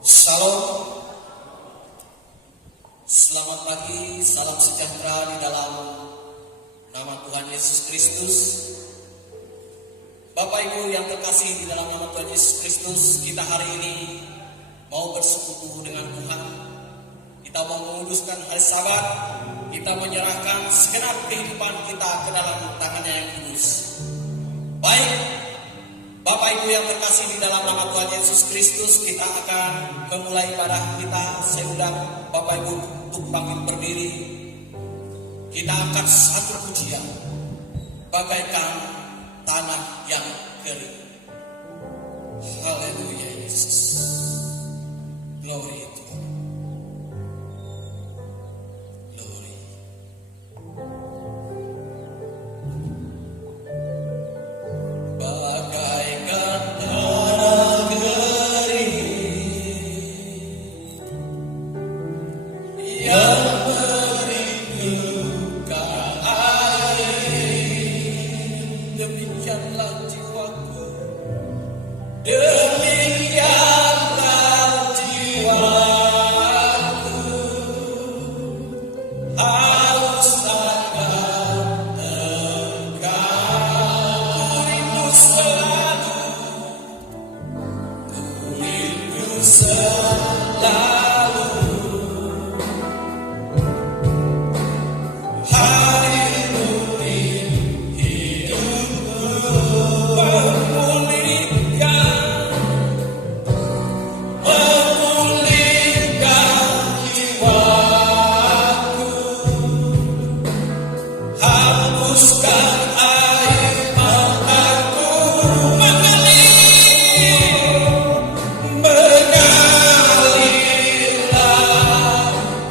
Shalom, selamat pagi, salam sejahtera di dalam nama Tuhan Yesus Kristus. Bapak Ibu yang terkasih di dalam nama Tuhan Yesus Kristus, kita hari ini mau bersekutu dengan Tuhan. Kita mau menguduskan hari Sabat, kita menyerahkan segenap kehidupan kita ke dalam tangan-Nya yang kudus. Baik, Bapak Ibu yang terkasih di dalam nama Tuhan Yesus Kristus, kita akan memulai ibadah kita. Saya undang Bapak Ibu untuk bangkit berdiri. Kita angkat satu pujian, bagaikan tanah yang kering. Haleluya Yesus. Glory to God. Glory. Bagaikan tanah kering yang merindukan air, demikianlah jiwaku, demikianlah jiwaku, haus akan Engkau, rindu selalu, rindu selalu. Hadirmu di hidupku, memulihkan jiwaku, hapuskan air mataku, mengalirlah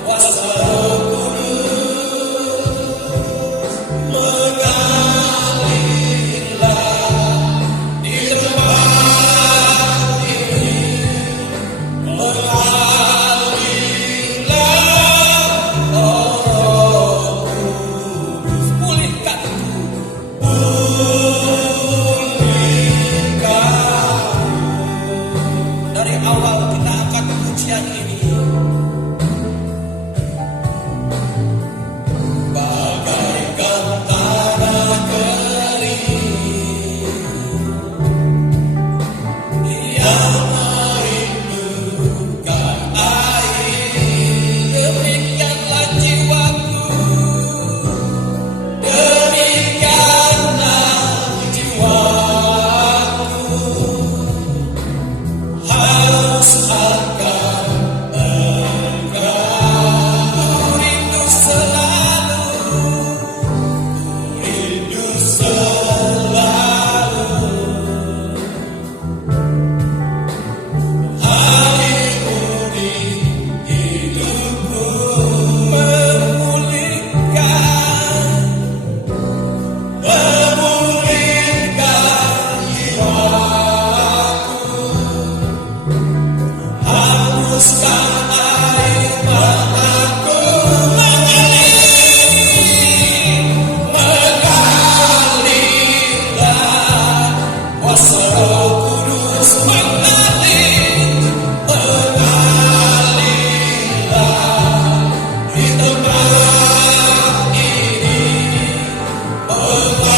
kuasa Roh Kudus, mengalirlah di tempat ini, mengalirlah Roh Kudus, pulihkanku, pulihkan. Dari awal kita akan pujian ini, bagaikan tanah kering yang merindukan air, demikianlah jiwaku, demikianlah jiwaku, haus akan Engkau, rindu selalu, rindu selalu. Hadirmu di hidupku, memulihkan, memulihkan jiwaku, hapuskan air mataku, mengalirlah kuasa Roh Kudus, mengalirlah di tempat ini, mengalirlah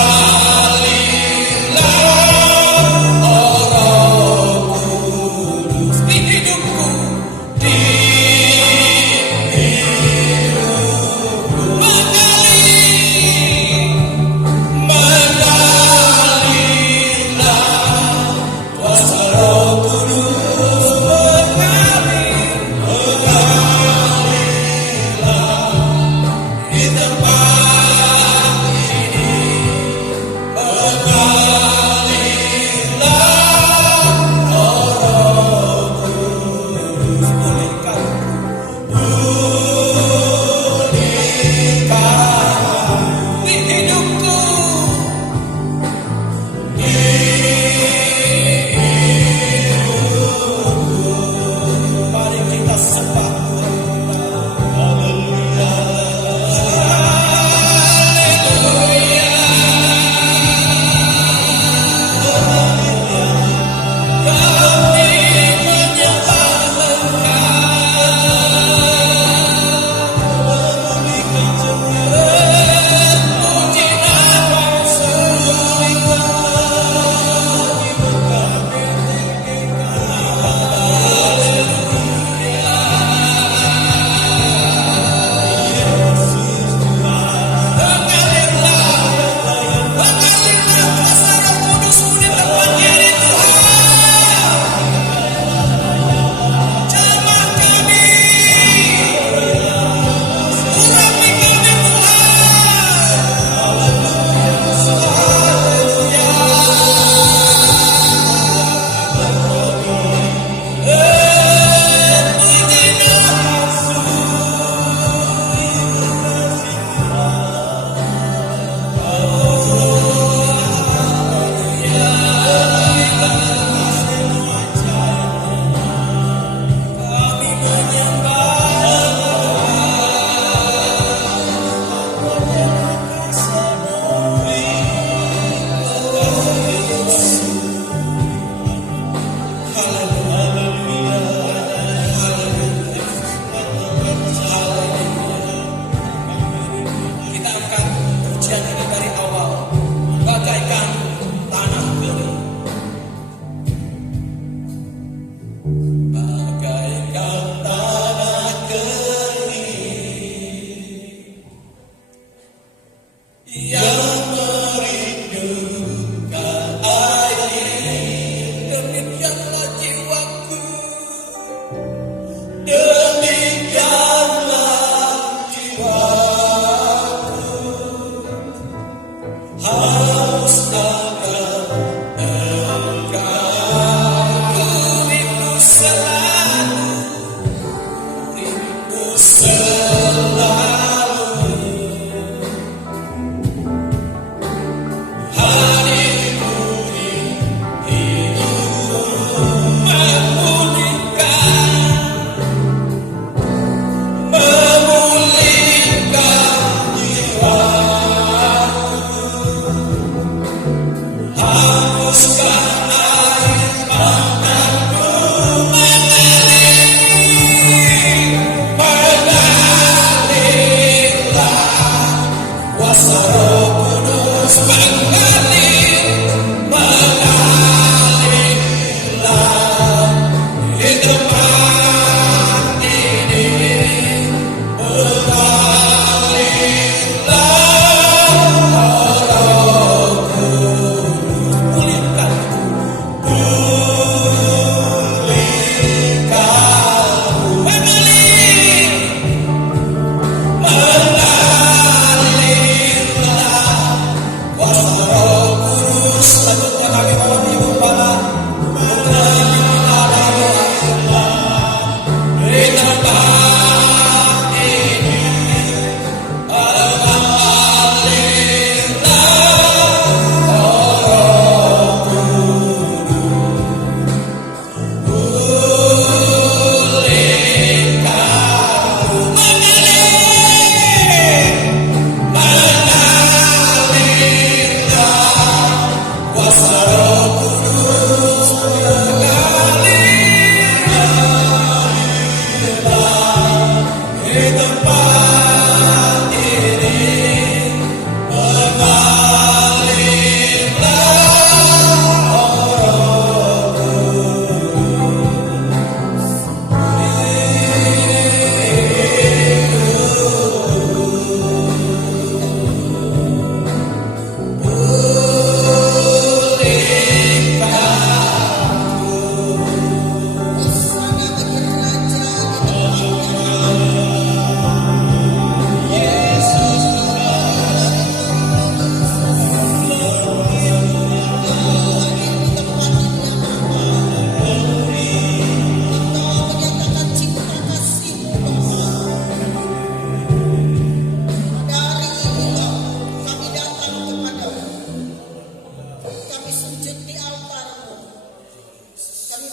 Roh Kudus di hidupku, di hidupku, mengalirlah kuasa Roh Kudus, mengalirlah di tempat ini, mengalirlah Roh Kudus, pulihkan, pulihkan di hidupku, di hidupku.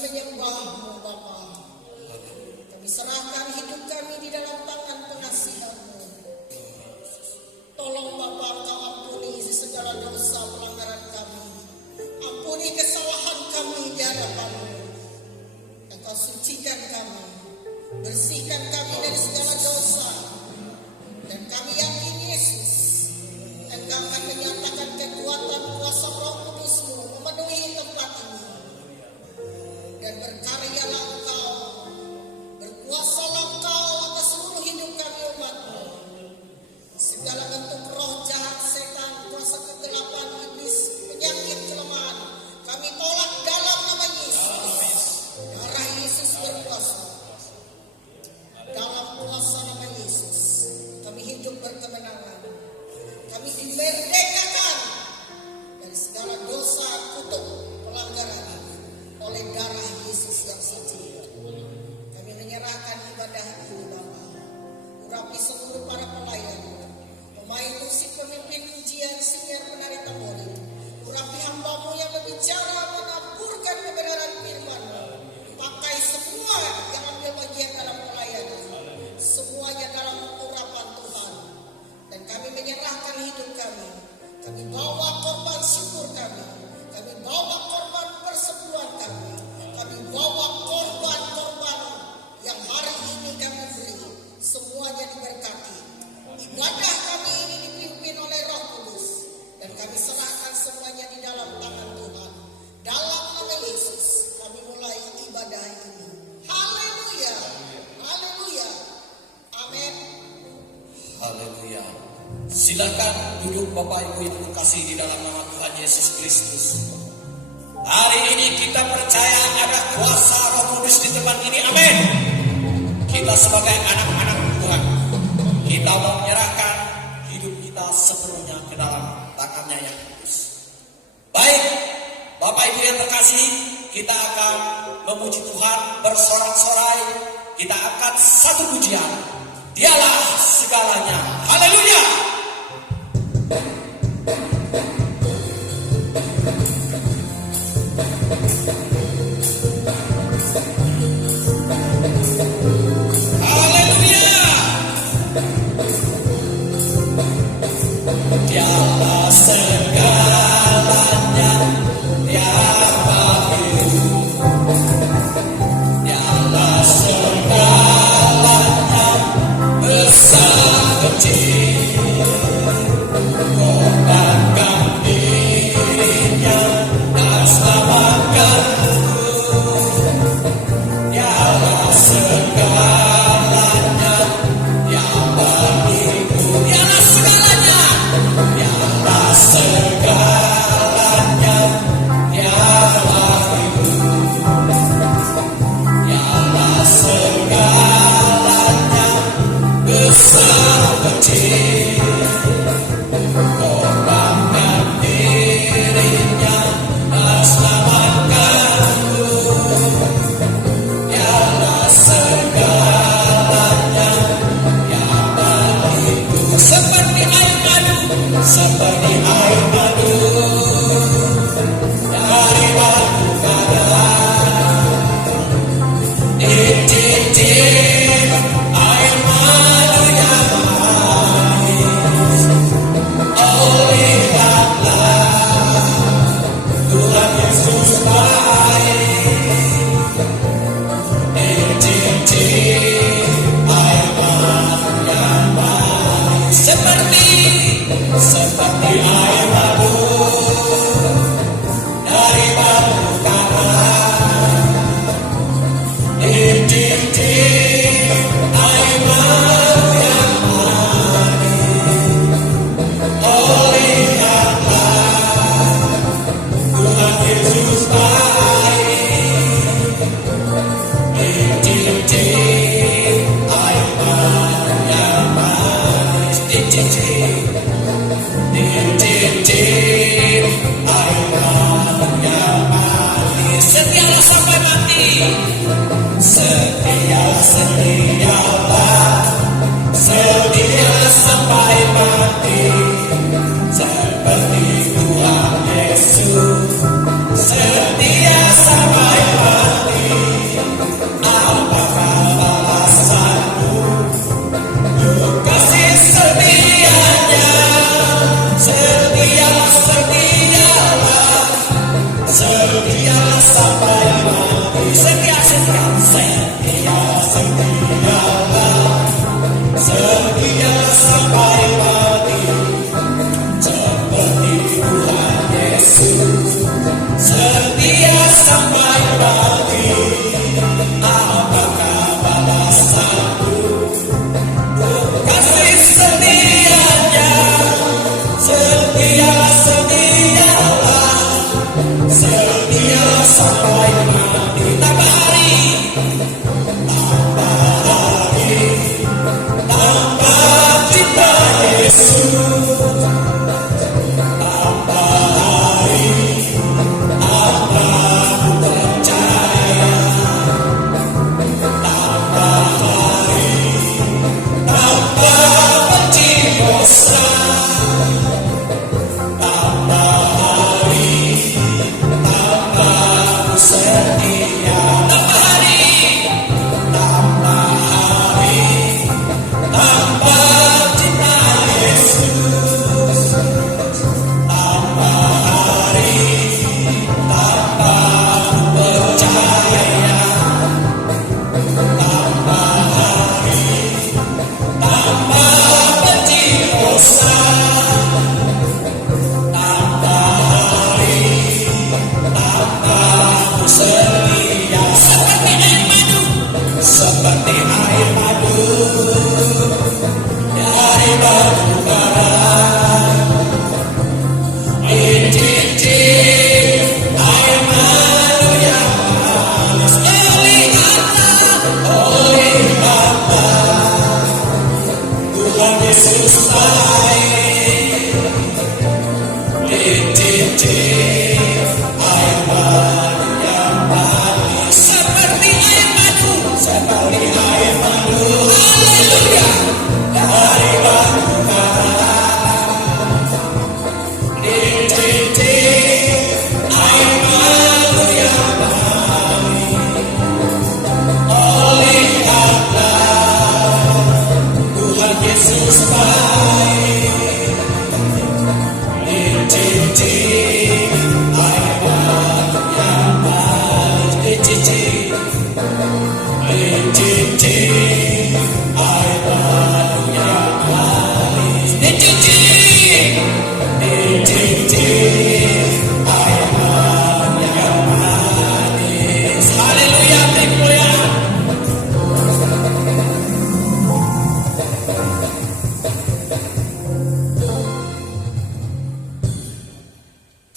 menyembah-Mu Bapa. Kami serahkan hidup kami di dalam tangan pengasihan-Mu. Tolong Bapa, Engkau ampuni segala dosa pelanggaran kami. Ampuni kesalahan kami di hadapan-Mu. Engkau sucikan kami, bersihkan kami dari segala dosa. Dan kami yakin Yesus, Engkau akan menyatakan kekuatan kuasa Roh Kudus-Mu memenuhi tempat ini. Dan berkaryalah Engkau, berkuasalah Engkau atas seluruh hidup kami umat-Mu. Segala bentuk roh jahat, setan, kuasa kegelapan, iblis, penyakit, kelemahan, kami tolak dalam nama Yesus. Darah Yesus berkuasa. Dalam kuasa nama Yesus, kami hidup berkemenangan. Kami dimerdekakan dari segala dosa, kutuk, pelanggaran oleh darah Yesus yang suci. Kami menyerahkan ibadah ini Bapa. Urapi seluruh para pelayan, pemain musik, pemimpin pujian, singar, penari tambori. Urapi hamba-Mu yang berbicara, menaburkan kebenaran firman-Mu. Pakai semua yang ambil bagian dalam pelayanan, semuanya dalam urapan Tuhan. Dan kami menyerahkan hidup kami. Kami bawa korban syukur kami. Kami bawa korban persepuluhan kami. Kami bawa korban-korban yang hari ini kami beri. Semuanya diberkati. Ibadah kami ini dipimpin oleh Roh Kudus. Dan kami serahkan semuanya di dalam tangan Tuhan. Dalam nama Yesus kami mulai ibadah ini. Haleluya. Haleluya. Amin. Haleluya. Silakan duduk Bapak Ibu yang terkasih di dalam nama Tuhan Yesus Kristus. Hari ini kita percaya ada kuasa Roh Kudus di tempat ini. Amin. Kita sebagai anak-anak Tuhan, kita mau menyerahkan hidup kita sepenuhnya ke dalam tangan-Nya yang kudus. Baik, Bapak Ibu yang terkasih, kita akan memuji Tuhan bersorak-sorai. Kita angkat satu pujian. Dialah segalanya. Haleluya. Haleluya. Dialah segalanya. Dialah hidup. Dialah segalanya. Besar kecil, korbankan dirinya atas nama-Nya. Dialah segalanya, yang bagiku. Dialah segalanya, dialah segalanya, dialah hidup. Dialah segalanya, besar kecil, korbankan dirinya atas nama-Nya. Dialah segalanya, yang bagiku. Seperti air madu, seperti air madu dari batu karang. Titik-titik air madu yang manis. Oh, lihatlah Tuhan Yesus baik. Titik-titik air madu yang manis. Seperti air madu dari batu karang. Titik-titik air madu yang manis. Oh, lihatlah Tuhan Yesus baik. Titik-titik air madu yang manis. Titik-titik air madu yang manis. Setialah sampai mati. Setialah, setia sampai mati. Seperti Tuhan Yesus, setia sampai mati.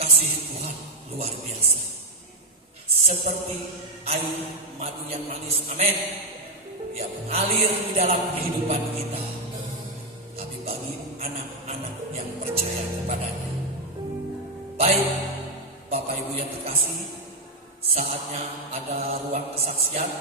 Kasih Tuhan luar biasa, seperti air madu yang manis, amin, yang mengalir di dalam kehidupan kita. Tapi bagi anak-anak yang percaya kepadanya, baik Bapak Ibu yang terkasih, saatnya ada ruang kesaksian.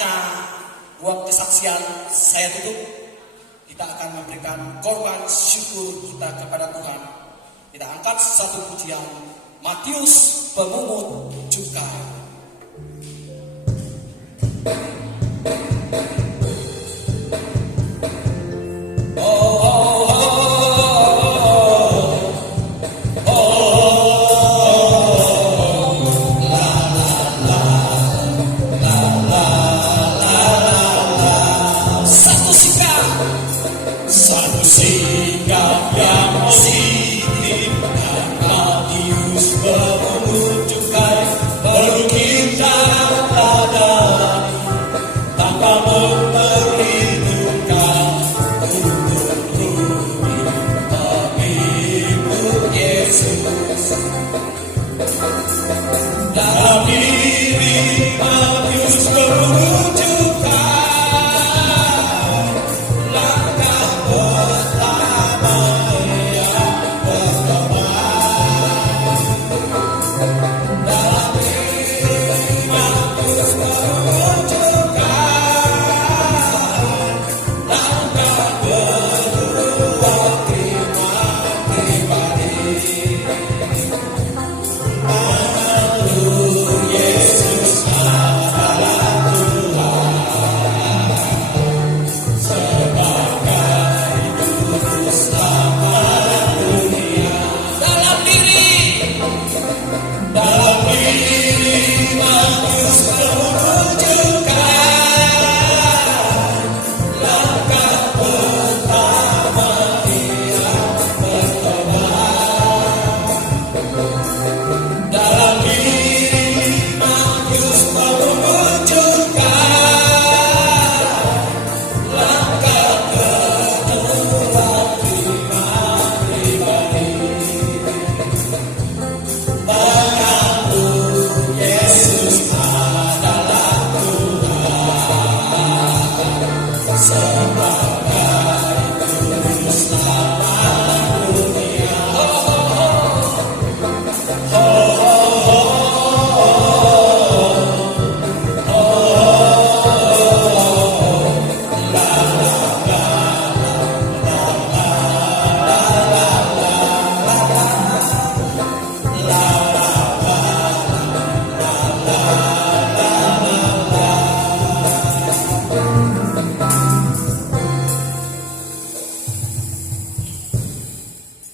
saatnya ruang kesaksian saya tutup. Kita akan memberikan korban syukur kita kepada Tuhan. Kita angkat satu pujian, Matius pemungut cukai. Satu sikap yang positif dan Matius pemungut cukai perlu kita ladani tanpa memperhitungkan untung rugi pengikut Yesus. Dalam diri Matius pemungut cukai,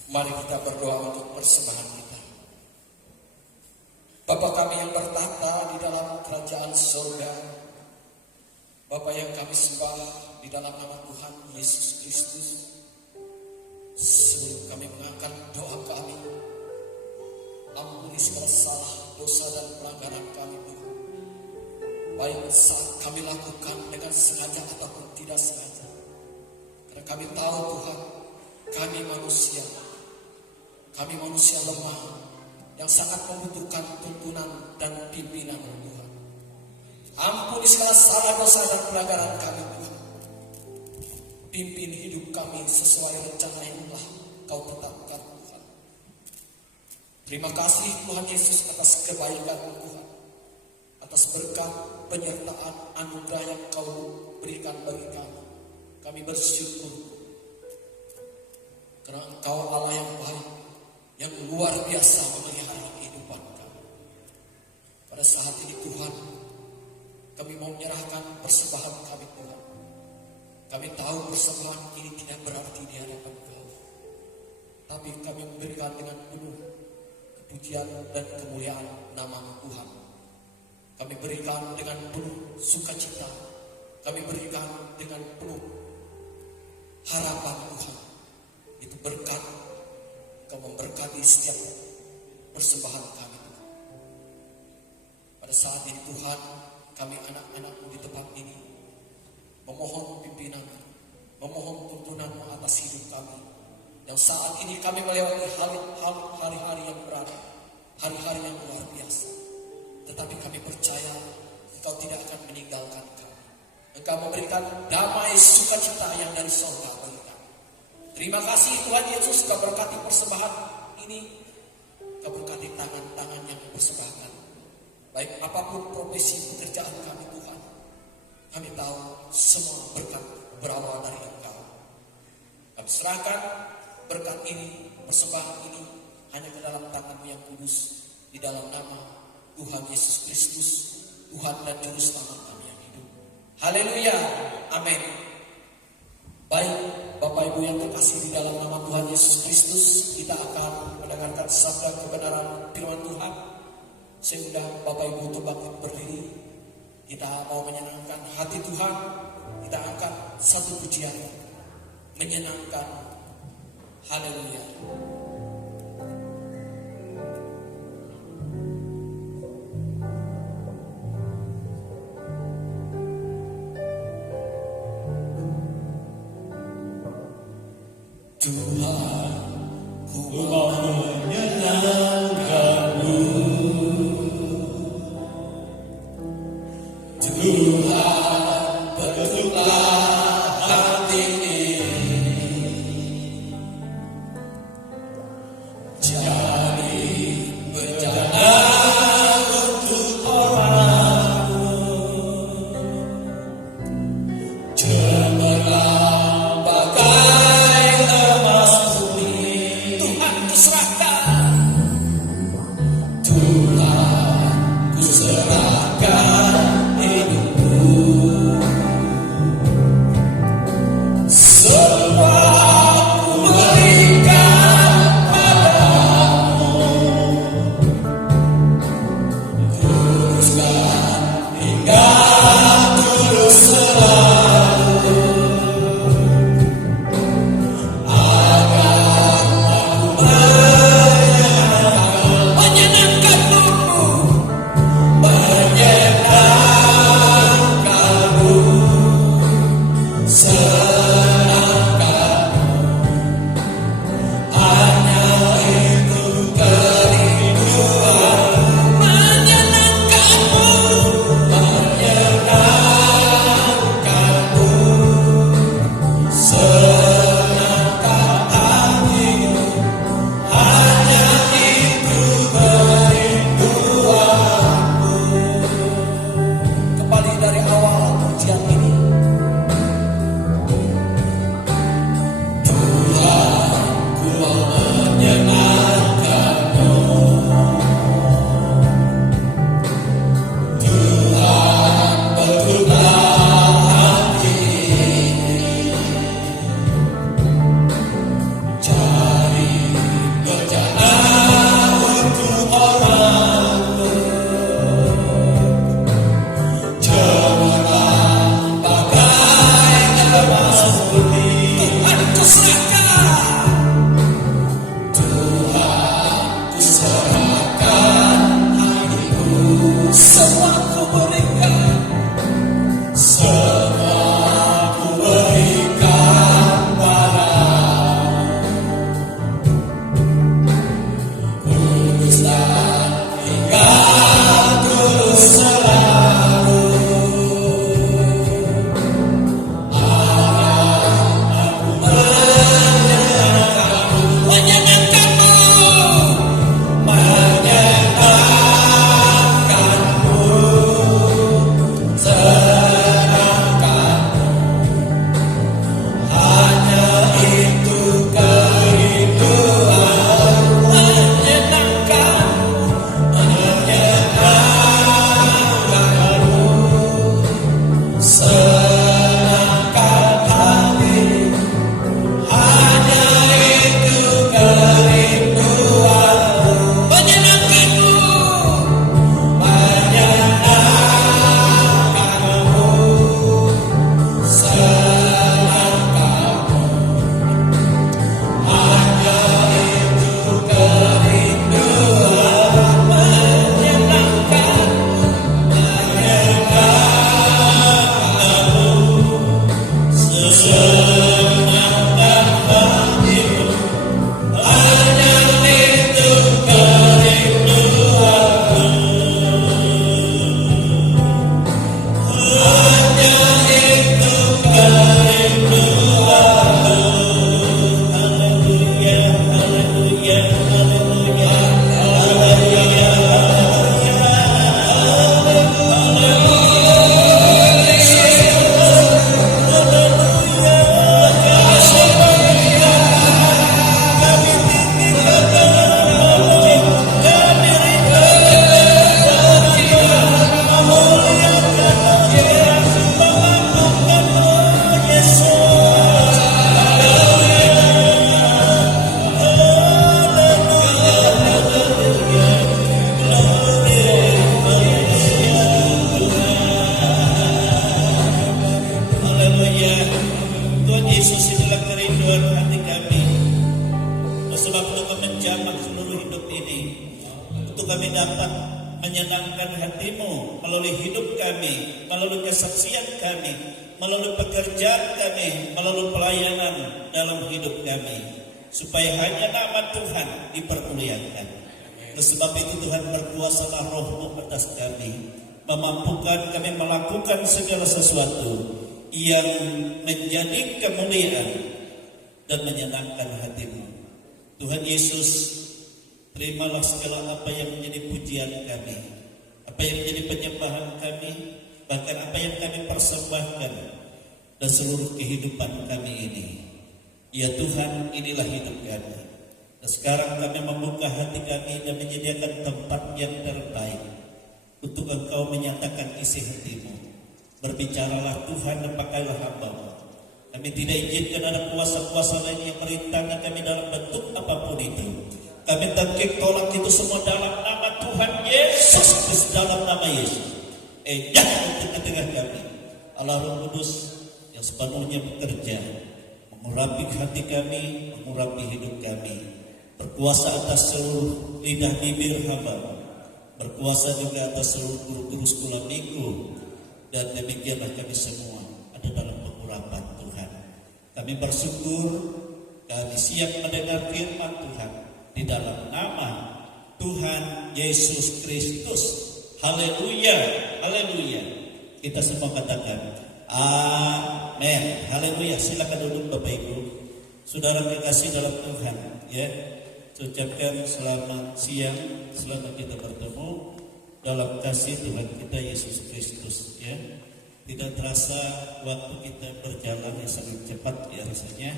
mari kita berdoa untuk persembahan kita. Bapa kami yang bertata di dalam kerajaan surga, Bapa yang kami sembah di dalam nama Tuhan Yesus Kristus, sebelum kami mengangkat doa kami, ampuni segala salah, dosa dan pelanggaran kami Tuhan, baik saat kami lakukan dengan sengaja ataupun tidak sengaja. Karena kami tahu Tuhan, kami manusia lemah yang sangat membutuhkan tuntunan dan pimpinan Tuhan. Ampuni segala salah, dosa dan pelanggaran kami Tuhan. Pimpin hidup kami sesuai rencana yang telah Kau tetapkan Tuhan. Terima kasih Tuhan Yesus atas kebaikan Tuhan, atas berkat penyertaan anugerah yang Kau berikan bagi kami. Kami bersyukur karena Engkau Allah yang baik, yang luar biasa memelihara kehidupan kami. Pada saat ini Tuhan, kami mau menyerahkan persembahan kami Tuhan. Kami tahu persembahan ini tidak berarti di hadapan Kau, tapi kami memberikan dengan penuh kepujian dan kemuliaan nama Tuhan. Kami berikan dengan penuh sukacita. Kami berikan dengan penuh harapan Tuhan. Itu berkat Kau memberkati setiap persembahan kami Tuhan. Pada saat ini Tuhan, kami anak-anak-Mu di tempat ini memohon pimpinan, memohon tuntunan-Mu atas hidup kami. Yang saat ini kami melewati hari-hari yang berat, hari-hari yang luar biasa. Tetapi kami percaya Engkau tidak akan meninggalkan kami. Engkau memberikan damai sukacita yang dari surga bagi kami. Terima kasih Tuhan Yesus, Kau berkati persembahan ini. Kau berkati tangan-tangan yang dipersembahkan. Baik apapun profesi pekerjaan kami Tuhan, Kami tahu semua berkat berawal dari Engkau. Kami serahkan berkat ini, persembahan ini hanya ke dalam tangan yang kudus, di dalam nama Tuhan Yesus Kristus, Tuhan dan Juru Selamat kami yang hidup. Haleluya, amin. Baik, Bapak Ibu yang terkasih di dalam nama Tuhan Yesus Kristus, kita akan mendengarkan sabda kebenaran firman Tuhan. Sehingga Bapak Ibu untuk bangkit berdiri, kita mau menyenangkan hati Tuhan. Kita angkat satu pujian menyenangkan. Haleluya. Tuhan, ku mau menyenangkan-Mu. Tuhan, bentuklah hati ini jadi bejana untuk orang-Mu. Cemerlang bagai emas menyenangkan hati-Mu melalui hidup kami, melalui kesaksian kami, melalui pekerjaan kami, melalui pelayanan dalam hidup kami, supaya hanya nama Tuhan dipermuliakan. Oleh sebab itu Tuhan, berkuasalah Roh-Mu atas kami, memampukan kami melakukan segala sesuatu yang menjadi kemuliaan dan menyenangkan hati-Mu. Tuhan Yesus, terimalah segala apa yang menjadi pujian kami, apa yang menjadi penyembahan kami, bahkan apa yang kami persembahkan dan seluruh kehidupan kami ini. Ya Tuhan, inilah hidup kami. Dan sekarang kami membuka hati kami dan menyediakan tempat yang terbaik untuk Engkau menyatakan isi hati-Mu. Berbicaralah Tuhan dan pakailah hamba-Mu. Kami tidak izinkan ada kuasa-kuasa lain yang merintahkan kami dalam bentuk apapun itu. Kami tangkik tolak itu semua dalam nama Tuhan Yesus, dalam nama Yesus. Jangan di tengah kami. Allah Roh Kudus yang sepenuhnya bekerja, mengurapi hati kami, mengurapi hidup kami. Berkuasa atas seluruh lidah bibir hamba, berkuasa juga atas seluruh guru-guru sekolah minggu. Dan demikianlah kami semua ada dalam pengurapan Tuhan. Kami bersyukur, kami siap mendengar firman Tuhan di dalam nama Tuhan Yesus Kristus. Haleluya, haleluya. Kita semua katakan amin. Haleluya. Silakan duduk Bapak Ibu. Saudara kekasih dalam Tuhan, ya. Ucapkan selamat siang, selamat kita bertemu dalam kasih Tuhan kita Yesus Kristus, ya. Tidak terasa waktu kita berjalan yang sangat cepat, ya, rasanya.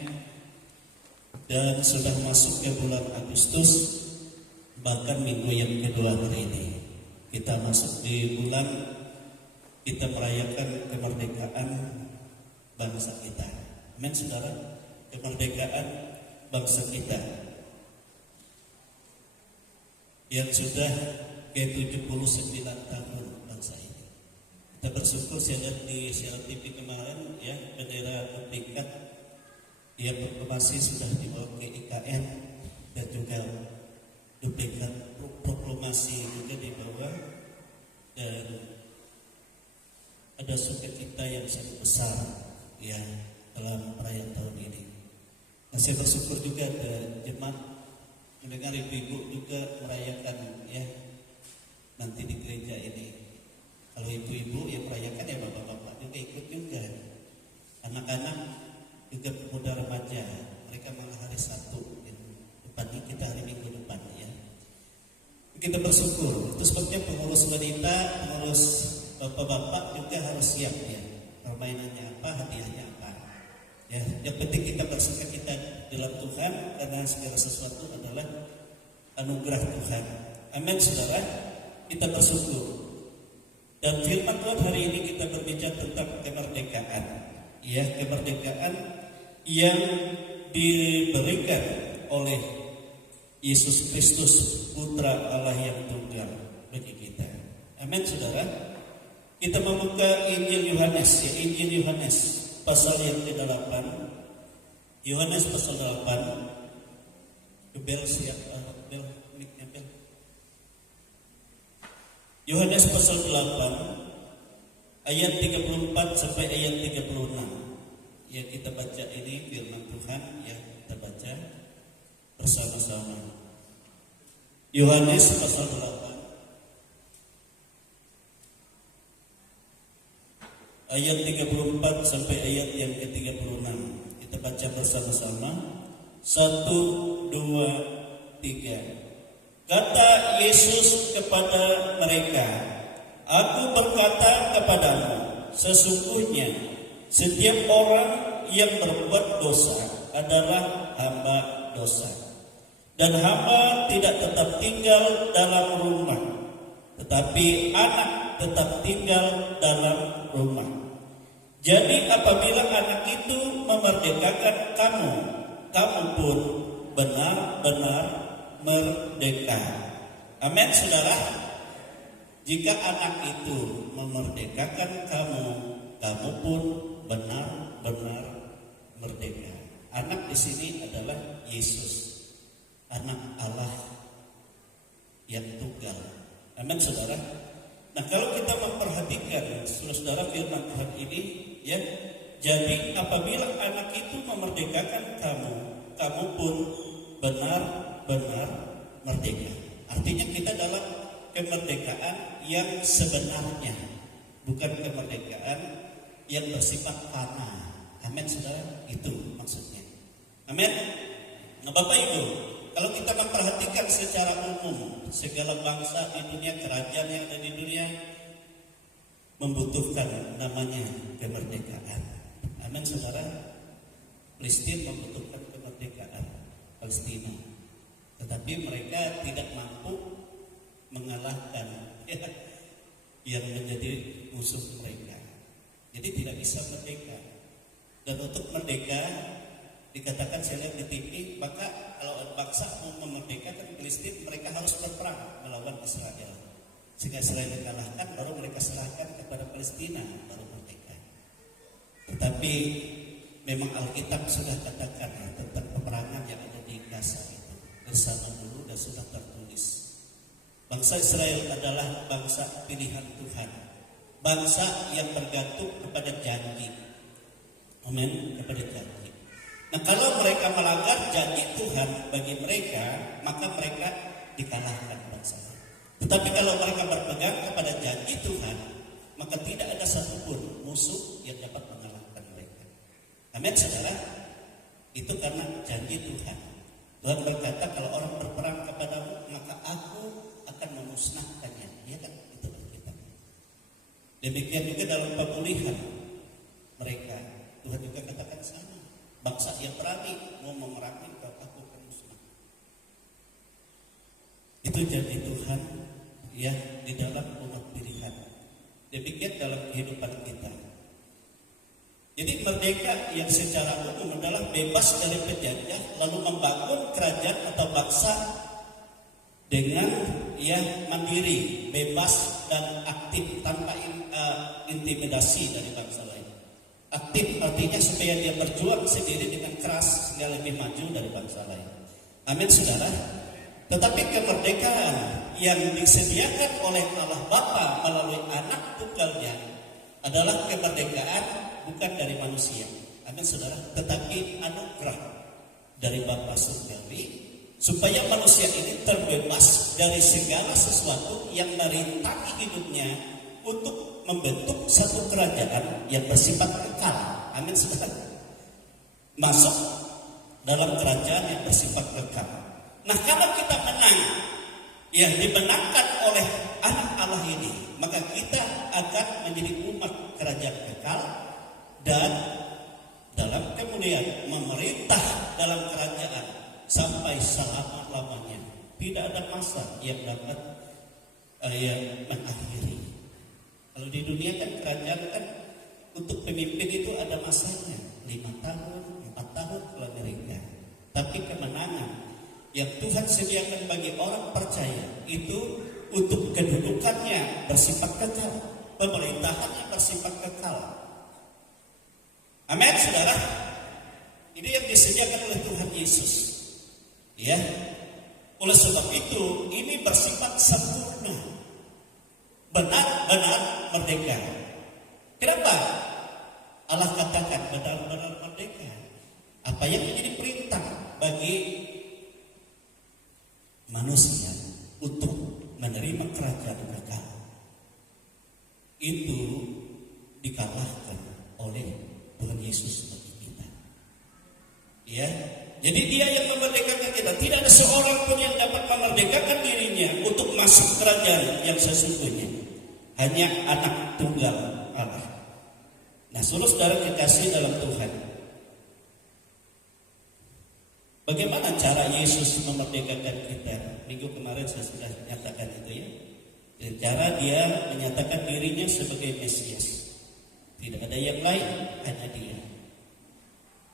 Dan sudah masuk ke bulan Agustus, bahkan minggu yang kedua hari ini. Kita masuk di bulan kita merayakan kemerdekaan bangsa kita. Amin, saudara. Kemerdekaan bangsa kita yang sudah ke 79 tahun bangsa ini. Kita bersyukur, saya lihat di siaran TV kemarin, ya, bendera duplikat dia proklamasi sudah dibawa ke IKN, dan juga duplikat proklamasi juga dibawa, dan ada sukacita yang sangat besar, ya, dalam perayaan tahun ini. Nah, saya bersyukur juga ada jemaat mendengar ibu-ibu juga merayakan, ya, nanti di gereja ini. Kalau ibu-ibu yang merayakan, ya bapak-bapak juga ikut juga. Anak-anak juga pemuda remaja, mereka malah hari Sabtu depannya, kita hari Minggu depan, ya. Kita bersyukur. Itu sebabnya pengurus wanita, pengurus bapak-bapak juga harus siap, ya. Permainannya apa, hadiahnya apa, ya. Yang penting kita bersuka kita dalam Tuhan, karena segala sesuatu adalah anugerah Tuhan. Amin, saudara. Kita bersyukur. Dan firman Tuhan hari ini kita berbicara tentang kemerdekaan, ya, kemerdekaan yang diberikan oleh Yesus Kristus, Putra Allah yang tunggal bagi kita. Amin, saudara. Kita membuka Injil Yohanes, ya, Injil Yohanes pasal yang ke-8. Yohanes pasal 8. Bel siap, bel, miknya bel. Yohanes pasal 8 ayat 34 sampai ayat 36. Ya, kita baca ini firman Tuhan, ya, kita baca bersama-sama. Yohanes pasal 8 ayat 34 sampai ayat yang ke-36. Kita baca bersama-sama. 1, 2, 3. Kata Yesus kepada mereka, "Aku berkata kepadamu, sesungguhnya setiap orang yang berbuat dosa adalah hamba dosa. Dan hamba tidak tetap tinggal dalam rumah, tetapi anak tetap tinggal dalam rumah. Jadi apabila anak itu memerdekakan kamu, kamu pun benar-benar merdeka." Amin, saudara. Jika anak itu memerdekakan kamu, kamu pun benar-benar merdeka. Anak di sini adalah Yesus, anak Allah yang tunggal. Amin, saudara. Nah, kalau kita memperhatikan saudara firman Tuhan ini, ya, jadi apabila anak itu memerdekakan kamu, kamu pun benar-benar merdeka. Artinya kita dalam kemerdekaan yang sebenarnya, bukan kemerdekaan yang bersifat fana. Amin, saudara. Itu maksudnya. Amin. Nah, Bapak Ibu, kalau kita memperhatikan secara umum, segala bangsa di dunia, kerajaan yang ada di dunia membutuhkan namanya kemerdekaan. Amin, saudara. Palestina membutuhkan kemerdekaan, Palestina. Tetapi mereka tidak mampu mengalahkan yang menjadi musuh mereka. Jadi tidak bisa merdeka. Dan untuk merdeka, dikatakan saya lihat di TV, maka kalau bangsa mau memerdekakan Palestina, mereka harus berperang melawan Israel. Sehingga Israel dikalahkan, baru mereka serahkan kepada Palestina, baru merdeka. Tetapi memang Alkitab sudah katakan tentang peperangan yang ada di Gaza itu bersama dulu dan sudah tertulis. Bangsa Israel adalah bangsa pilihan Tuhan, bangsa yang bergantung kepada janji. Amin, kepada janji. Nah, kalau mereka melanggar janji Tuhan bagi mereka, maka mereka dikalahkan bangsa. Tetapi kalau mereka berpegang kepada janji Tuhan, maka tidak ada satupun musuh yang dapat mengalahkan mereka. Amin, saudara. Itu karena janji Tuhan. Tuhan berkata, kalau orang berperang kepadamu, maka aku akan memusnahkannya. Ya kan? Itu Alkitab. Demikian juga dalam pemulihan mereka, Tuhan juga katakan sama. Bangsa yang berani mau memerangi, aku akan musnah. Itu janji Tuhan ya di dalam umat pilihan. Demikian dalam kehidupan kita. Jadi merdeka yang secara umum adalah bebas dari penjajah, lalu membangun kerajaan atau bangsa dengan mandiri, bebas dan aktif tanpa intimidasi dari bangsa lain. Aktif artinya supaya dia berjuang sendiri dengan keras sehingga lebih maju dari bangsa lain. Amin, saudara. Tetapi kemerdekaan yang disediakan oleh Allah Bapa melalui anak tunggalnya adalah kemerdekaan bukan dari manusia. Amin, saudara. Tetapi anugerah dari Bapa surgawi supaya manusia ini terbebas dari segala sesuatu yang merintangi hidupnya untuk membentuk satu kerajaan yang bersifat kekal. Amin, saudara. Masuk dalam kerajaan yang bersifat kekal. Nah, kalau kita menang, dimenangkan oleh anak Allah ini, maka kita akan menjadi umat kerajaan kekal dan dalam kemudian memerintah dalam kerajaan sampai selama-lamanya. Tidak ada masa yang dapat mengakhiri. Kalau di dunia kan kerajaan kan untuk pemimpin itu ada masanya 5 tahun, 4 tahun kalau Amerika. Tapi kemenangan yang Tuhan sediakan bagi orang percaya itu untuk kedudukannya bersifat kekal, pemerintahannya bersifat kekal. Amin, saudara. Ini yang disediakan oleh Tuhan Yesus. Ya. Oleh sebab itu ini bersifat sempurna, benar-benar merdeka. Kenapa Allah katakan benar-benar merdeka? Apa yang menjadi perintah bagi manusia untuk menerima kerajaan kekal itu dikalahkan oleh Tuhan Yesus bagi kita. Ya, jadi Dia yang memerdekakan kita. Tidak ada seorang pun yang dapat memerdekakan dirinya untuk masuk kerajaan yang sesungguhnya. Hanya anak tunggal Allah. Nah, saudara kekasih dalam Tuhan, bagaimana cara Yesus memerdekakan kita? Minggu kemarin saya sudah nyatakan itu ya. Cara Dia menyatakan dirinya sebagai Mesias. Tidak ada yang lain, hanya Dia.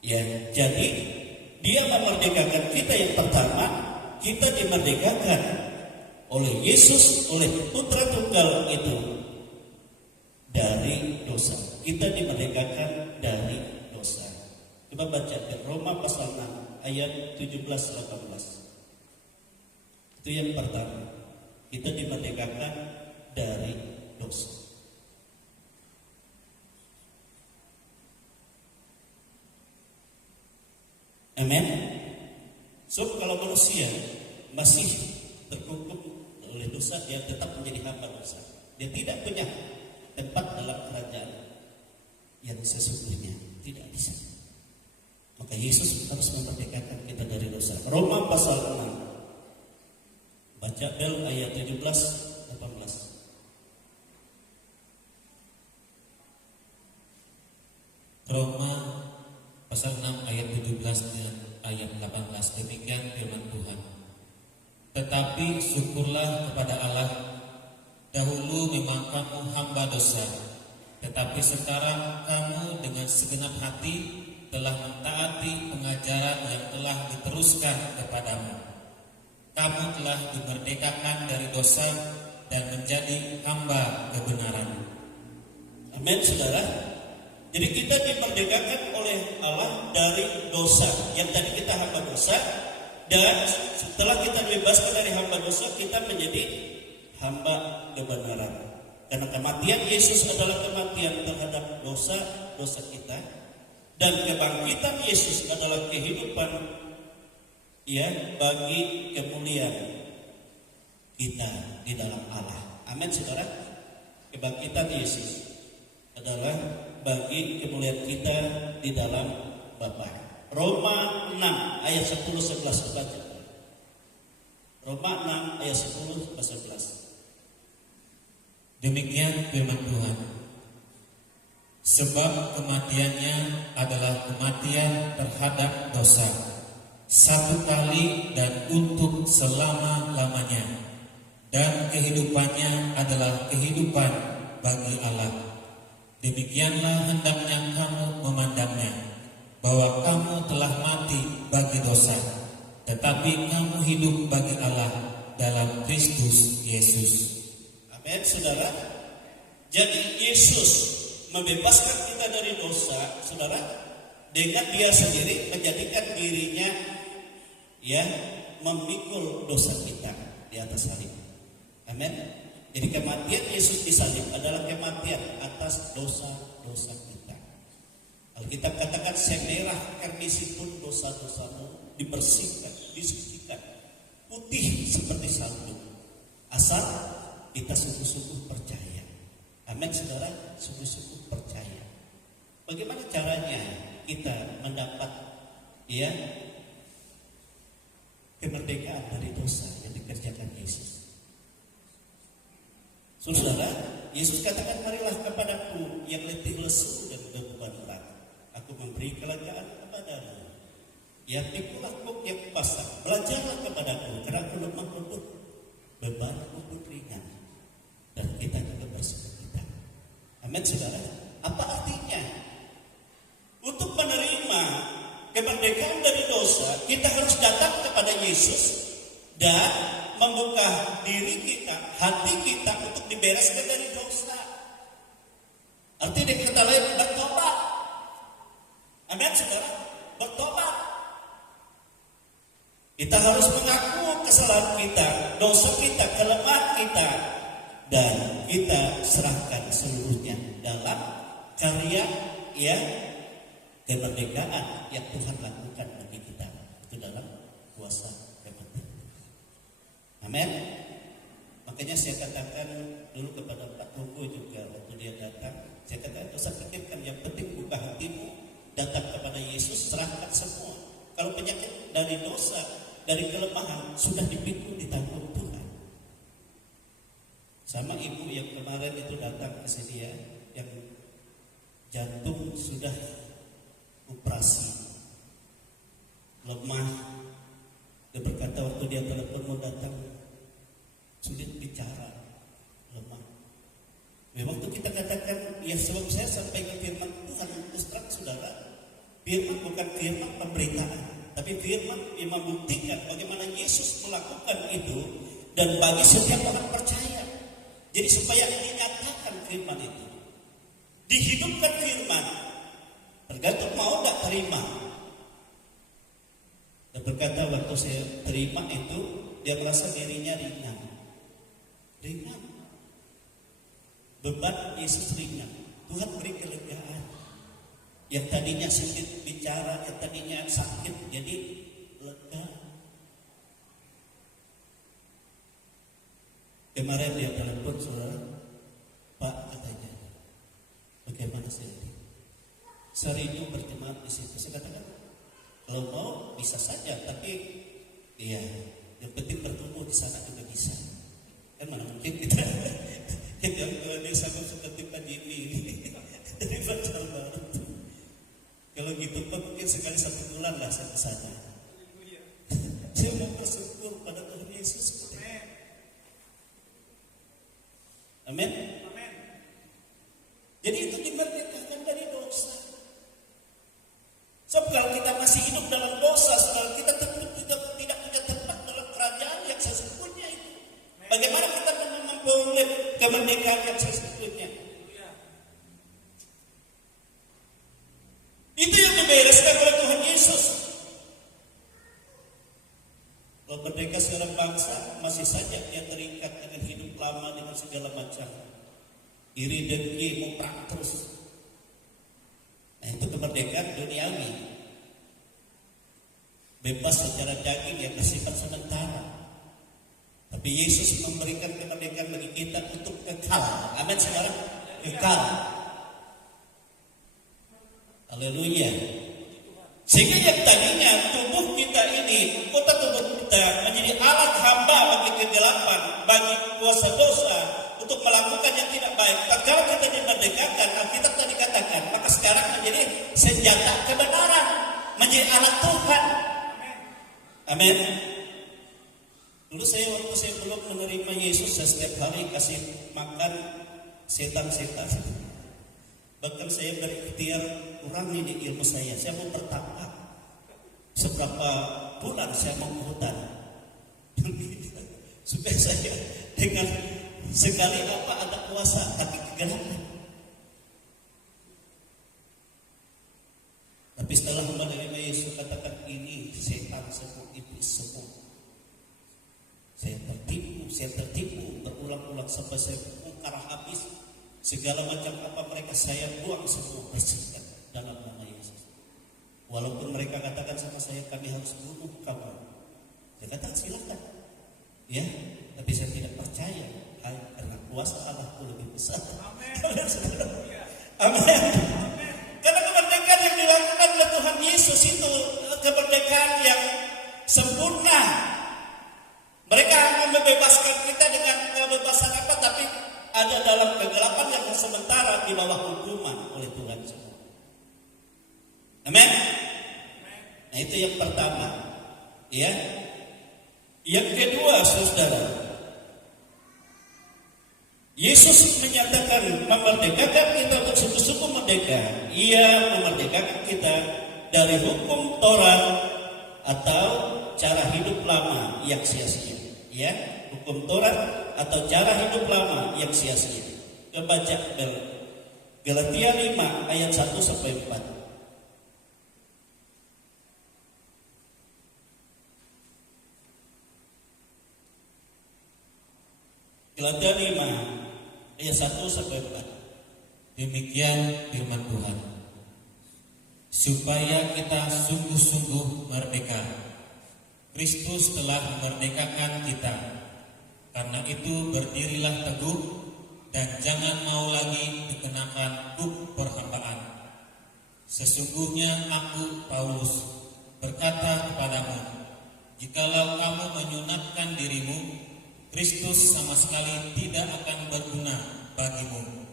Ya, jadi Dia memerdekakan kita. Yang pertama, kita dimerdekakan oleh Yesus, oleh Putra Tunggal itu dari dosa. Kita dimerdekakan dari dosa. Coba baca Roma pasal 6 ayat 17-18. Itu yang pertama. Kita dimerdekakan dari dosa. Amin. So kalau manusia masih terkutuk oleh dosa, dia tetap menjadi hamba dosa. Dia tidak punya tempat dalam kerajaan yang sesungguhnya, tidak bisa. Maka Yesus harus memerdekakan kita dari dosa. Roma pasal 6. Baca Bel ayat 17, 18. Roma pasal 6 ayat 17 dan ayat 18. Demikian firman Tuhan. Tetapi syukurlah kepada Allah, dahulu memang kamu hamba dosa, tetapi sekarang kamu dengan segenap hati telah mentaati pengajaran yang telah diteruskan kepadamu. Kamu telah dimerdekakan dari dosa dan menjadi hamba kebenaran. Amin, saudara. Jadi kita dimerdekakan oleh Allah dari dosa. Yang tadi kita hamba dosa, dan setelah kita dibebaskan dari hamba dosa, kita menjadi hamba kebenaran. Karena kematian Yesus adalah kematian terhadap dosa kita, dan kebangkitan Yesus adalah kehidupan bagi kemuliaan kita di dalam Allah. Amin, saudara. Kebangkitan Yesus adalah bagi kemuliaan kita di dalam Bapa. Roma 6 ayat 10-11 baca. Roma 6 ayat 10-11. Demikian firman Tuhan. Sebab kematiannya adalah kematian terhadap dosa, satu kali dan untuk selama-lamanya, dan kehidupannya adalah kehidupan bagi Allah. Demikianlah hendaknya kamu memandangnya, bahwa kamu telah mati bagi dosa, tetapi kamu hidup bagi Allah dalam Kristus Yesus. Amin, saudara. Jadi Yesus membebaskan kita dari dosa, saudara, dengan dia sendiri menjadikan dirinya memikul dosa kita di atas salib. Amin. Jadi kematian Yesus di salib adalah kematian atas dosa-dosa kita. Alkitab katakan semerah karnisin pun dosa-dosamu dibersihkan, disucikan, putih seperti salju. Asal kita sungguh-sungguh percaya. Amin, saudara, sungguh-sungguh percaya. Bagaimana caranya kita mendapat kemerdekaan dari dosa yang dikerjakan Yesus? Saudara, Yesus katakan, marilah kepadaku yang letih lesu dan berbeban berat, aku memberi kelegaan kepadamu. Pikulah kuk yang pasang, belajarlah kepadaku, karena aku lemah lembut, bebanku pun ringan, dan kita juga bersukacita. Amin, saudara. Apa artinya? Untuk menerima kemerdekaan dari dosa, kita harus datang kepada Yesus dan membuka diri kita, hati kita untuk dibereskan dari dosa. Artinya dengan kata lain, bertobat. Amin, saudara. Bertobat. Kita harus mengaku kesalahan kita, dosa kita, kelemahan kita, dan kita serahkan seluruhnya dalam karya kemerdekaan yang Tuhan lakukan bagi kita. Itu dalam kuasa kematian. Amin. Makanya saya katakan dulu kepada Pak Tugu juga waktu dia datang, saya katakan, dosa pikirkan, yang penting buka hatimu, datang kepada Yesus, serahkan semua. Kalau penyakit dari dosa, dari kelemahan sudah dipikul, ditanggung Tuhan. Sama ibu yang kemarin itu datang ke sini yang jantung sudah operasi, lemah. Dia berkata waktu dia telepon mau datang, sulit bicara, lemah. Waktu kita katakan, sebab saya sampaikan firman Tuhan, terus terang saudara, firman bukan firman pemberitaan, tapi firman yang membuktikan bagaimana Yesus melakukan itu, dan bagi setiap orang percaya. Jadi supaya dinyatakan firman itu, dihidupkan firman, tergantung mau gak terima. Dan berkata waktu saya terima itu, dia merasa dirinya ringan. ringan. Beban Yesus ringan. Tuhan beri kelegaan. Yang tadinya sulit bicara, yang tadinya sakit, jadi lega. Kemarin dia telepon, saudara, Pak, katanya, bagaimana saya ini? Serindu berjemaat di situ. Saya katakan, kalau mau bisa saja, tapi ya yang penting bertumbuh di sana juga bisa. Kan mana mungkin kita yang sama seperti Pak Jimmy dari pacar baru. Kalau gitu Pak mungkin sekali 1 bulan lah saya kesana. Saya mau bersyukur pada Tuhan Yesus. Amin. Jadi itu dimerdekakan dari dosa. Sebab kalau kita masih hidup dalam dosa, kalau kita tidak punya tempat dalam kerajaan yang sesungguhnya itu, bagaimana kita memperoleh kemerdekaan yang sesungguhnya? Itu yang dibereskan oleh Tuhan Yesus. Kalau merdeka seorang bangsa, masih saja dia terikat dengan hidup lama dengan segala macam iri dengki, mau perang terus. Nah itu kemerdekaan duniawi, bebas secara daging yang bersifat sementara. Tapi Yesus memberikan kemerdekaan bagi kita untuk kekal. Amin saudara, kekal. Haleluya. Sehingga yang tadinya tubuh kita ini, kota tubuh kita menjadi alat hamba bagi kegelapan, bagi kuasa dosa untuk melakukan yang tidak baik. Kalau kita dimerdekakan, Alkitab tadi katakan, maka sekarang menjadi senjata kebenaran, menjadi alat Tuhan. Amin. Dulu waktu saya belum menerima Yesus, saya setiap hari kasih makan setan-setan. Bahkan saya berikhtiar kurangi di ilmu saya. Saya mau bertapa. Seberapa bulan saya mau ke hutan. Supaya saya dengan sekali ada kuasa, tapi kegelapan. Tapi setelah menerima Yesus, katakan ini setan semua, iblis semua. Saya tertipu berulang-ulang sampai saya bongkar habis. Segala macam apa mereka saya buang semua, bersihkan dalam nama Yesus. Walaupun mereka katakan sama saya, kami harus bunuh kamu. Saya katakan silakan, ya. Tapi saya tidak percaya, karena kuasa Allah itu lebih besar. Amin. Amin. Karena kemerdekaan yang dilakukan oleh Tuhan Yesus itu kemerdekaan yang sempurna. Mereka membebaskan kita dengan kebebasan apa, tapi ada dalam kegelapan yang sementara di bawah hukuman oleh Tuhan semua. Amin. Nah itu yang pertama, ya. Yang kedua, saudara, Yesus menyatakan memerdekakan kita untuk sungguh-sungguh merdeka. Ia memerdekakan kita dari hukum Taurat atau cara hidup lama yang sia-sia. Ya, hukum Taurat atau cara hidup lama yang sia-sia. Kebaca Galatia 5 ayat 1 sampai 4. Galatia 5 ayat 1 sampai 4. Demikian firman Tuhan. Supaya kita sungguh-sungguh merdeka. Kristus telah memerdekakan kita. Karena itu berdirilah teguh dan jangan mau lagi dikenakan buk perhambaan. Sesungguhnya aku Paulus berkata kepadamu, jikalau kamu menyunatkan dirimu, Kristus sama sekali tidak akan berguna bagimu.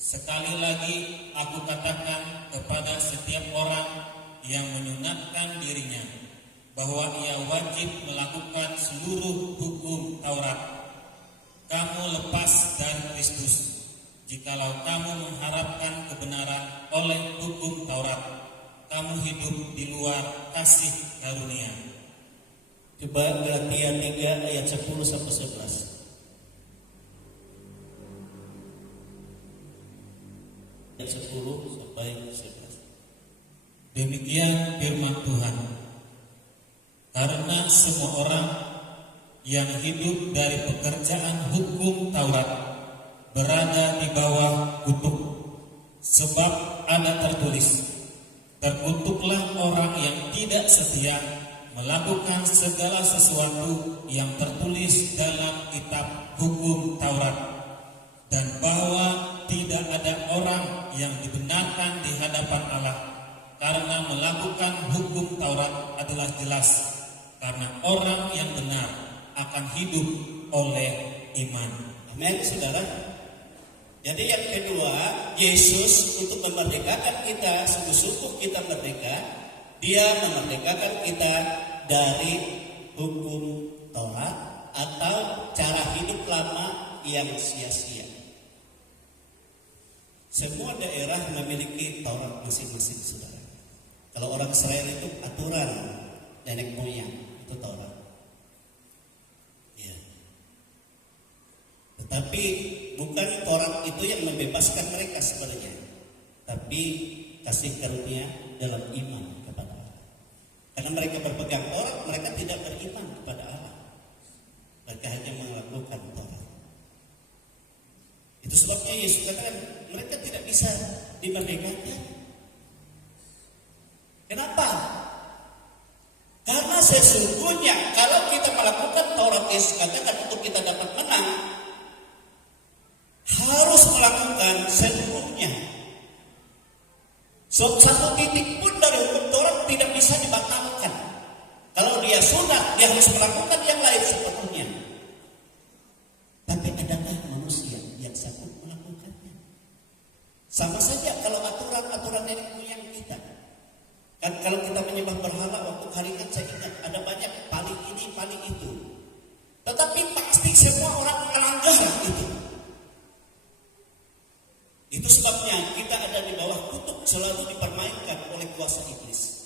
Sekali lagi aku katakan kepada setiap orang yang menyunatkan dirinya, bahwa ia wajib melakukan seluruh hukum Taurat. Kamu lepas dari Kristus, jikalau kamu mengharapkan kebenaran oleh hukum Taurat. Kamu hidup di luar kasih karunia. Coba Galatia 3 ayat 10 sampai 11. Ayat 10 sampai 11. Demikian firman Tuhan. Karena semua orang yang hidup dari pekerjaan hukum Taurat berada di bawah kutuk. Sebab ada tertulis, terkutuklah orang yang tidak setia melakukan segala sesuatu yang tertulis dalam kitab hukum Taurat, dan bahwa tidak ada orang yang dibenarkan di hadapan Allah, karena melakukan hukum Taurat adalah jelas, karena orang yang benar akan hidup oleh iman. Amin, saudara. Jadi yang kedua, Yesus untuk memerdekakan kita, sungguh-sungguh kita merdeka, Dia memerdekakan kita dari hukum Taurat atau cara hidup lama yang sia-sia. Semua daerah memiliki Taurat masing-masing, saudara. Kalau orang Israel itu aturan nenek moyang, itu Taurat. Ya. Tetapi bukan Taurat itu yang membebaskan mereka sebenarnya, tapi kasih karunia dalam iman kepada Allah. Karena mereka berpegang Taurat, mereka tidak beriman kepada Allah. Mereka hanya melakukan Taurat. Itu sebabnya Yesus katakan mereka tidak bisa dimerdekakan. Kenapa? Karena sesungguhnya kalau kita melakukan Taurat, Yesus katakan untuk kita dapat menang harus melakukan seluruhnya. Satu titik pun dari hukum Taurat tidak bisa dibatalkan. Kalau dia sunat, dia harus melakukan yang lain sepenuhnya. Tapi adakah manusia yang sanggup melakukannya? Sama saja kalau aturan-aturan nenek moyang kita. Kan kalau kita menyembah berhala waktu hari kan saya ingat ada banyak paling ini, paling itu. Tetapi pasti semua orang melanggar itu. Itu sebabnya kita ada di bawah kutuk, selalu dipermainkan oleh kuasa iblis.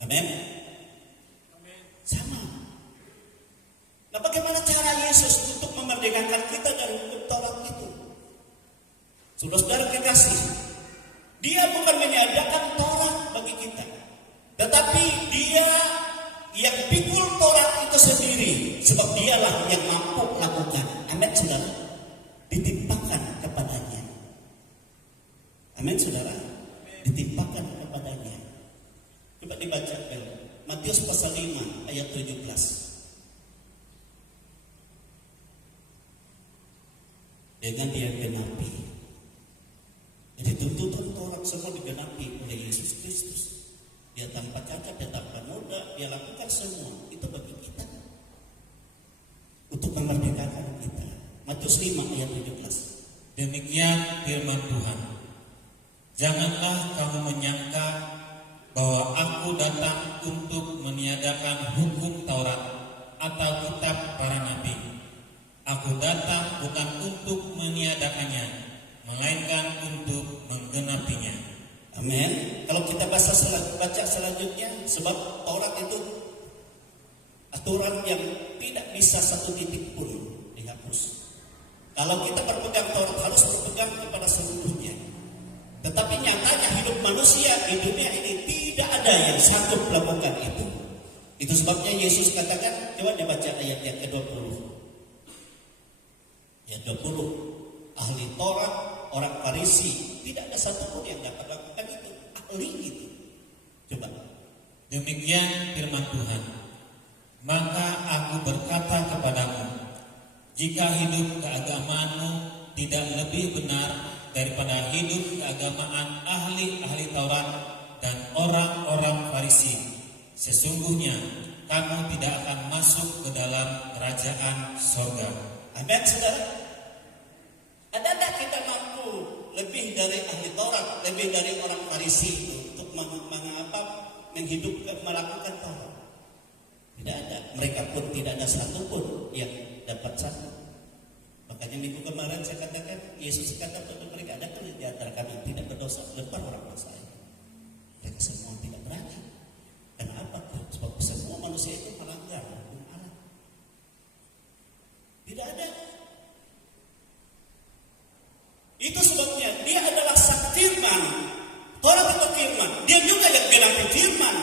Amin. Sama. Nah, bagaimana cara Yesus untuk memerdekakan kita dari hukum Taurat itu? Saudara kekasih, Dia bukan menyediakan Taurat bagi kita, tetapi Dia yang pikul Taurat itu sendiri, sebab Dialah yang mampu melakukan. Amin, saudara. Ditimpakan kepadanya. Amin, saudara. Ditimpakan kepadanya. Coba dibaca Matius pasal 5 ayat 17. Dengan dia genapi. Jadi tuntutan Taurat semua digenapi oleh Yesus Kristus. Dia tanpa cacat, dia tanpa noda, dia lakukan semua. Itu bagi kita. Untuk memerdekakan kita. Matius 5 ayat 17. Demikian firman Tuhan. Janganlah kamu menyangka bahwa aku datang untuk meniadakan hukum Taurat atau kitab para nabi. Aku datang bukan untuk meniadakannya, melainkan untuk menggenapinya. Amin. Kalau kita baca selanjutnya, sebab Taurat itu aturan yang tidak bisa satu titik pun dihapus. Kalau kita berpegang Taurat harus berpegang kepada seluruhnya. Tetapi nyatanya hidup manusia di dunia ini tidak ada yang sanggup melakukan itu. Itu sebabnya Yesus katakan, coba dibaca ayat yang ke-20. Ayat 20. Ahli Taurat, orang Farisi, tidak ada satupun yang dapat melakukan itu. Ahli itu. Coba. Demikian firman Tuhan. Maka aku berkata kepadamu, jika hidup keagamaanmu tidak lebih benar daripada hidup keagamaan ahli-ahli Taurat dan orang-orang Farisi, sesungguhnya kamu tidak akan masuk ke dalam kerajaan sorga. Amin, saudara. Ada kita mampu lebih dari ahli Taurat, lebih dari orang Farisi itu untuk menghidupkan, melakukan Taurat? Tidak ada. Mereka pun tidak ada satupun yang dapat satu. Makanya minggu kemarin saya katakan, Yesus kata kepada mereka, ada di antara kami yang tidak berdosa, lempar orang saya. Mereka semua tidak berani. Kenapa? Sebab semua manusia itu melanggar hukum Allah. Tidak ada. Itu sebabnya dia adalah sang firman. Taurat itu firman. Dia juga yang genapi firman.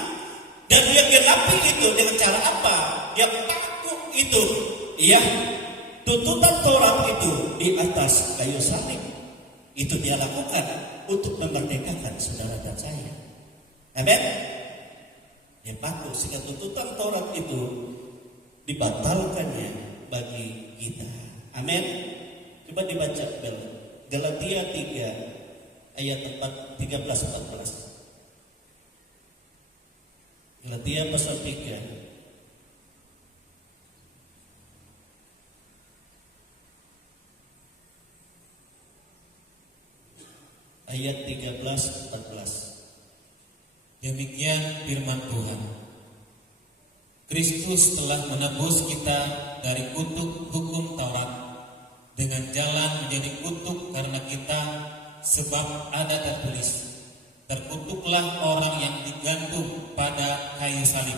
Dan dia genapi dia takut itu, ya, tuntutan Taurat itu di atas kayu salib. Itu dia lakukan untuk memerdekakan saudara dan saya. Amin. Dia patuh sehingga tuntutan Taurat itu dibatalkannya bagi kita. Amin. Coba dibaca Galatia 3 ayat 13-14. Galatia pasal 3 ayat 13-14. Demikian firman Tuhan. Kristus telah menebus kita dari kutuk hukum Taurat dengan jalan menjadi kutuk karena kita, sebab ada tertulis, terkutuklah orang yang digantung pada kayu salib.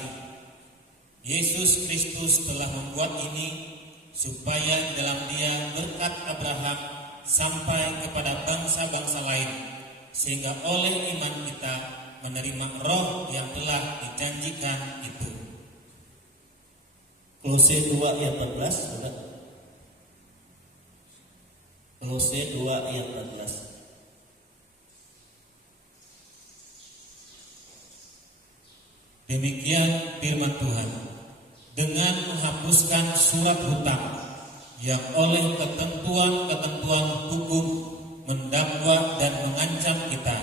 Yesus Kristus telah membuat ini supaya di dalam Dia berkat Abraham sampai kepada bangsa-bangsa lain, sehingga oleh iman kita menerima roh yang telah dijanjikan itu. Kolose 2 ayat 14, sudah. Kolose 2 ayat 14. Demikian firman Tuhan. Dengan menghapuskan surat hutang yang oleh ketentuan-ketentuan hukum mendakwa dan mengancam kita,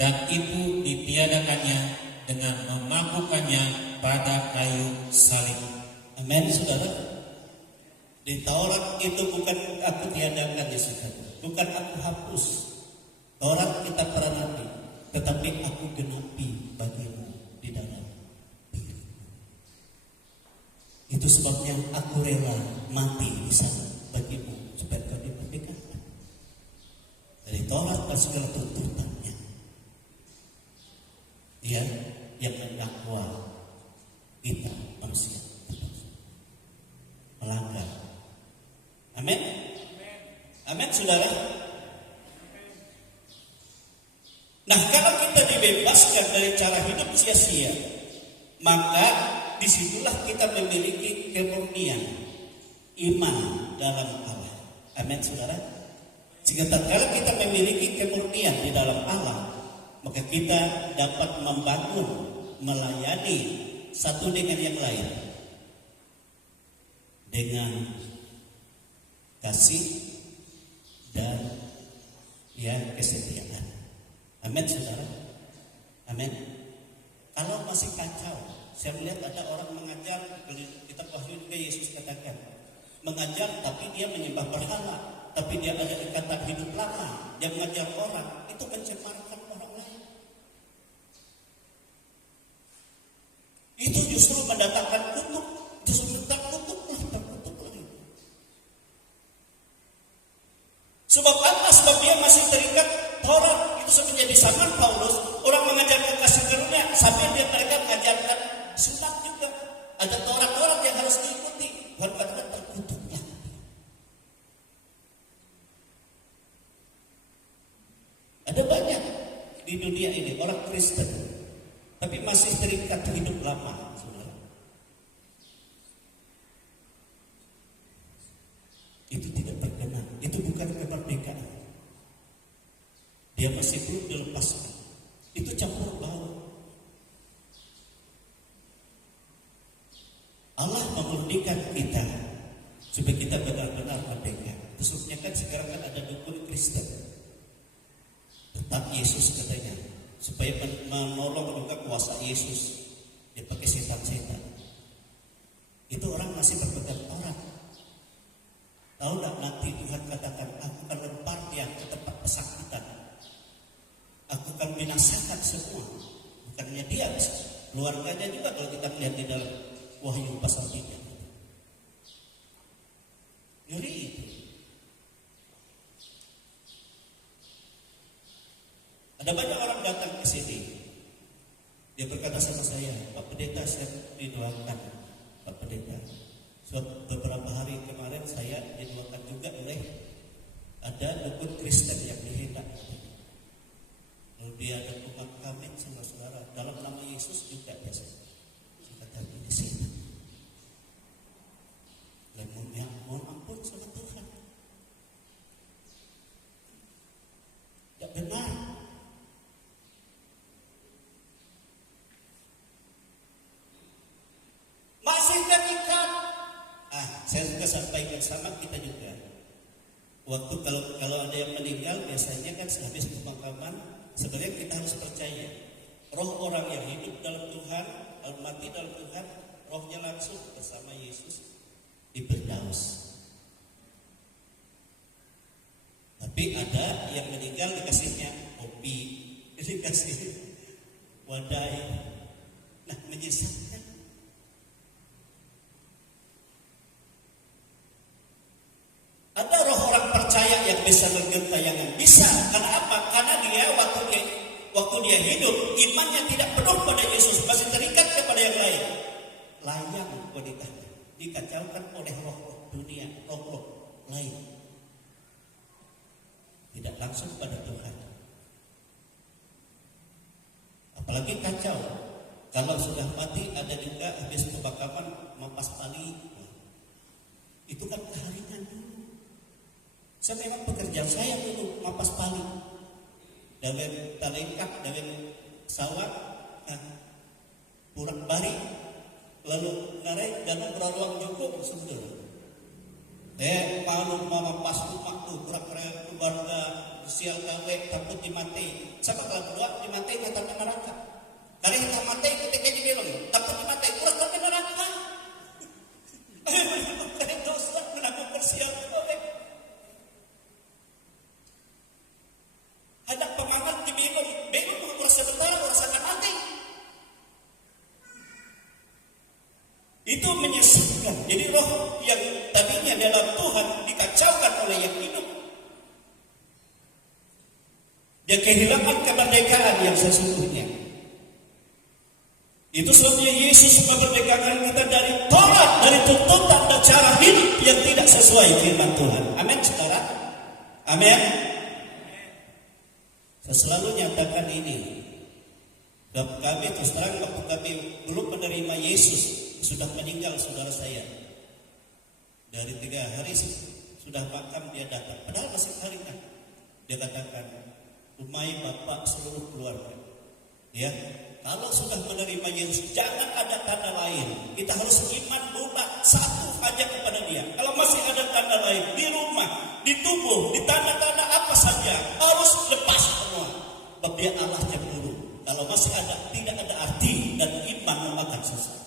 dan itu ditiadakannya dengan memakukannya pada kayu salib. Amin, saudara. Di Taurat itu bukan aku tiadakan, ya saudara, bukan aku hapus. Taurat kita para nabi, tetapi aku genapi bagimu di dalam dirimu. Itu sebabnya aku rela mati di sana bagimu supaya kau dimerdekakan dari Taurat dan segala tuntutannya. Dia yang mendakwa kita manusia melanggar. Amin. Amin, saudara. Nah, kalau kita dibebaskan dari cara hidup sia-sia, maka disitulah kita memiliki kemurnian iman dalam Allah. Amin, saudara. Jika tatkala kita memiliki kemurnian di dalam Allah, maka kita dapat membangun, melayani satu dengan yang lain dengan kasih dan kesetiaan. Amin, saudara. Amin. Kalau masih kacau, saya melihat ada orang mengajar, kitab Wahyu juga Yesus katakan, mengajar tapi dia menyembah berhala, tapi dia ada ikatan hidup lama, dia mengajar orang, itu mencemarkan orang lain. Itu justru mendatangkan kutuk, justru terkutuk lagi. Sebab apa? Sebab dia masih terikat Taurat. Itu menjadi zaman Paulus, orang mengajarkan kasih karunia sampai dia mereka mengajarkan sunat juga. Ada Taurat yang harus diikuti. Bukan katakan terkutuknya. Ada banyak di dunia ini orang Kristen, tapi masih terikat hidup lama, saudara. Itu tidak berkenan. Itu bukan kemerdekaan. Dia masih belum dilepaskan. Itu campur baur. Allah memurnikan kita supaya kita benar-benar merdeka. Khususnya kan sekarang kan ada dukun Kristen. Tetap Yesus katanya, supaya menolong juga kuasa Yesus. Dia pakai setan-setan. Itu orang masih berpegang Taurat. Tahu tak nanti Tuhan katakan, aku akan lempar dia ke tempat pesakitan. Aku akan binasakan semua. Bukannya dia, keluarganya juga kalau kita lihat di dalam Wahyu pasal 3. Ngeri itu. Ada banyak orang datang ke sini. Dia berkata sama saya, Pak Pendeta, saya didoakan. Pak Pendeta, beberapa hari kemarin saya didoakan juga oleh ada dukun Kristen yang dihendak. Lalu dia ada pemakaman sama saudara dalam nama Yesus juga biasa. Saya kata di sini. juga sampaikan sama kita juga. Waktu kalau ada yang meninggal biasanya kan sehabis pemakaman, sebenarnya kita harus percaya roh orang yang hidup dalam Tuhan, mati dalam Tuhan, rohnya langsung bersama Yesus di Firdaus. Tapi ada yang meninggal dikasihnya kopi, dikasih wadai, nah menyesatkan. Ada roh orang percaya yang bisa menggentayangan, bisa. Karena apa? Karena dia waktu dia hidup, imannya tidak penuh pada Yesus, masih terikat kepada yang lain. Layang wanitanya dikacaukan oleh roh dunia, roh lain. Tidak langsung pada Tuhan. Apalagi kacau kalau sudah mati, ada juga habis pemakaman mampas tali. Itu kan keharingan dulu. Saya memang pekerjaan saya dulu mampas tali, dawen talengkap, dawen sawah, purak bari, lalu narai dan beruang cukup sebetulnya. Saya malu mampas rumah tuh, purak keluarga sial gawe takut dimati. Siapa kalau berdua dimati ngatanya neraka. Karena kita mati ketika dibilang takut dimati, purak kami neraka. Karena dosa menanggung persial gawe. Ada pemangat dibingung mengukur sebentar merasakan mati. Itu menyesatkan. Jadi roh yang tadinya dalam Tuhan dikacaukan oleh yang hidup. Dia kehilangan kemerdekaan yang sesungguhnya. Itu sebabnya Yesus memerdekakan kita dari Taurat, dari tuntutan dan cara hidup yang tidak sesuai firman Tuhan. Amin, saudara. Amin. Saya selalu nyatakan ini. Dan kami terus terang waktu kami belum menerima Yesus, sudah meninggal saudara saya. Dari 3 hari sudah makam dia datang. Padahal masih hari kan. Dia katakan, rumai bapak seluruh keluarga. Ya, kalau sudah menerima Yesus, jangan ada tanda lain. Kita harus iman bulat satu aja kepada dia. Kalau masih ada tanda lain di rumah, di tubuh, di tanda-tanda apa saja, harus lepas semua. Sebab dia Allah cemburu. Kalau masih ada, tidak ada arti dan iman memakan sesat.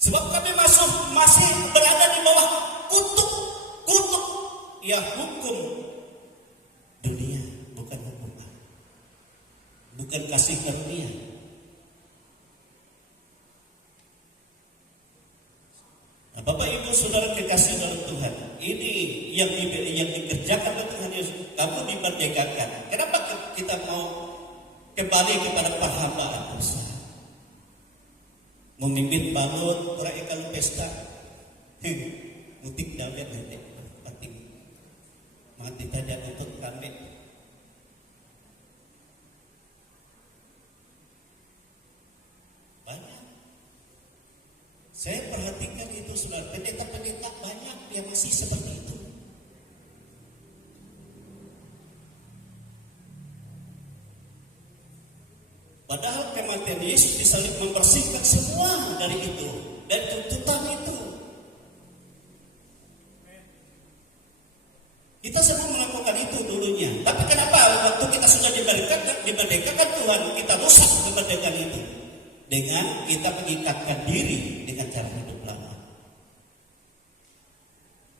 Sebab kami masih berada di bawah kutuk ya hukum dunia, bukan hukum Allah, bukan kasih karunia. Nah, Bapak Ibu Saudara kekasih dalam Tuhan, ini yang dikerjakan oleh Tuhan Yesus. Kamu dimerdekakan. Kenapa kita mau kembali kepada perhambaan dosa? Memimpin balut, kurai kalau pesta, mutik dawet nanti, penting. Mati tidak untuk kami. Banyak. Saya perhatikan itu, saudara, pendeta-pendeta banyak yang masih seperti itu. Padahal kematian Yesus disalib membersihkan semua dari itu, dari tuntutan itu. Kita semua melakukan itu dulunya. Tapi kenapa waktu kita sudah dimerdekakan Tuhan, kita rusak kemerdekaan itu dengan kita mengikatkan diri dengan cara hidup lama.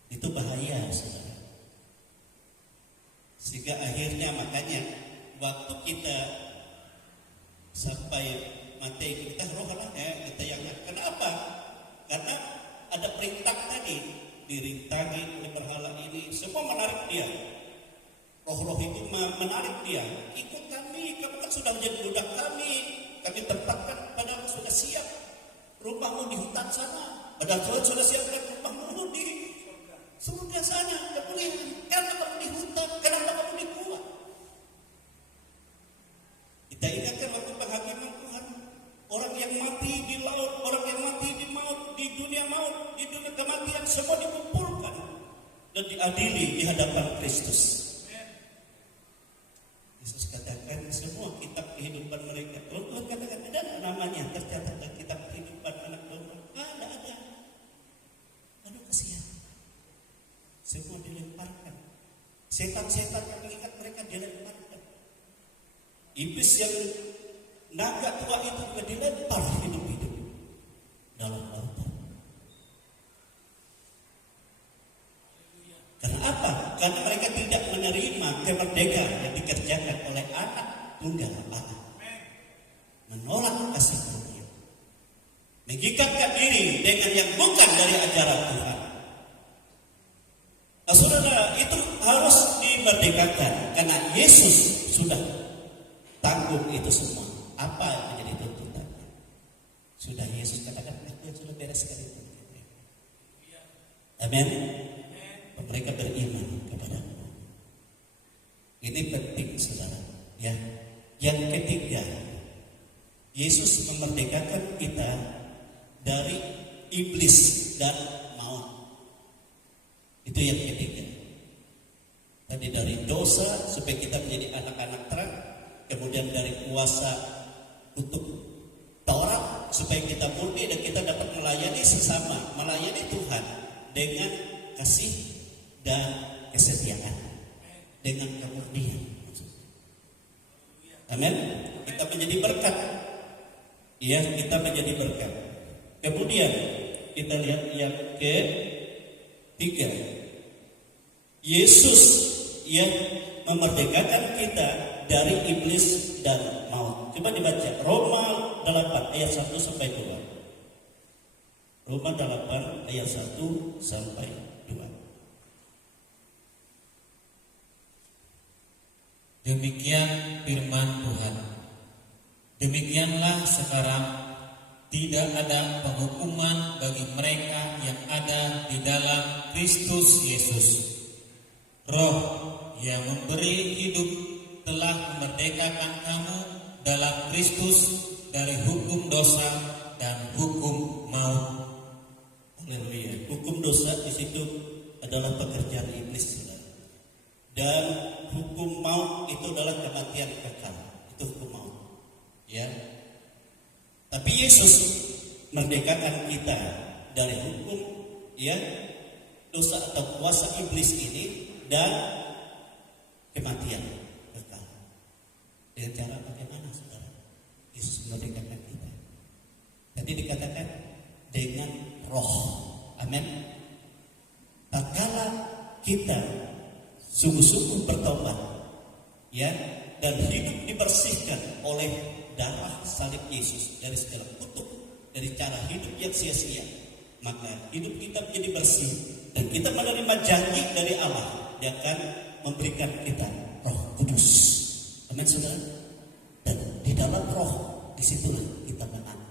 Itu bahaya, saudara. Sehingga akhirnya makanya waktu kita sampai mati kita rohlah kita yang kenapa? Karena ada perintah tadi, dirintangi oleh berhala ini, semua menarik dia. Roh-roh itu menarik dia. Ikut kami, kamu kan sudah menjadi budak kami tempatkan, padahal sudah siap rumahmu di hutan sana. Padahal Tuhan sudah siapkan rumahmu di surga sana. Karena kamu di hutan, karena kamu di gua. Kita ingatkan waktu penghakiman Tuhan, orang yang mati di laut, orang yang mati di maut, di dunia kematian, semua dikumpulkan dan diadili di hadapan Kristus. Yesus katakan semua kitab kehidupan mereka. Kalau Tuhan katakan tidak namanya tercatat dalam kitab kehidupan anak domba. Setan-setan yang mengikat mereka dilemparkan. Iblis yang naga tua itu juga dilempar hidup-hidup dalam lautan. Karena apa? Karena mereka tidak menerima kemerdekaan yang dikerjakan oleh anak tunggal Allah. Menolak kasih karunia, mengikatkan diri dengan yang bukan dari ajaran Tuhan. Nah, saudara, itu harus dimerdekakan karena Yesus sudah tanggung itu semua. Apa yang menjadi tuntutannya? Sudah Yesus katakan, aku yang sudah bereskan itu. Amin. Mereka beriman kepada-Mu. Ini penting, saudara. Ya. Yang ketiga, Yesus memerdekakan kita dari iblis dan maut. Itu yang ketiga. Tadi dari dosa supaya kita menjadi anak-anak terang, kemudian dari kuasa untuk Taurat supaya kita murni dan kita dapat melayani sesama, melayani Tuhan dengan kasih dan kesetiaan, dengan kemurnian. Amin. Kita menjadi berkat. Ya, kita menjadi berkat. Kemudian kita lihat yang ketiga, Yesus yang memerdekakan kita dari iblis dan maut. Coba dibaca Roma 8 ayat 1 sampai 2. Roma 8 ayat 1 sampai 2. Demikian firman Tuhan. Demikianlah sekarang tidak ada penghukuman bagi mereka yang ada di dalam Kristus Yesus. Roh yang memberi hidup telah memerdekakan kamu dalam Kristus dari hukum dosa dan hukum maut. Haleluya. Hukum dosa di situ adalah pekerjaan iblis, saudara. Dan hukum maut itu adalah kematian kekal. Itu hukum maut. Ya. Tapi Yesus merdekakan kita dari hukum, ya, dosa atau kuasa iblis ini dan kematian kekal. Dengan cara bagaimana, saudara? Yesus merdekakan kita. Tadi dikatakan dengan roh. Amin. Tak kala kita sungguh-sungguh bertobat, ya, dan hidup dibersihkan oleh darah salib Yesus dari segala kutuk, dari cara hidup yang sia-sia, maka hidup kita menjadi bersih dan kita menerima janji dari Allah. Dia akan memberikan kita Roh Kudus. Amin, saudara. Dan di dalam Roh disitulah kita menang,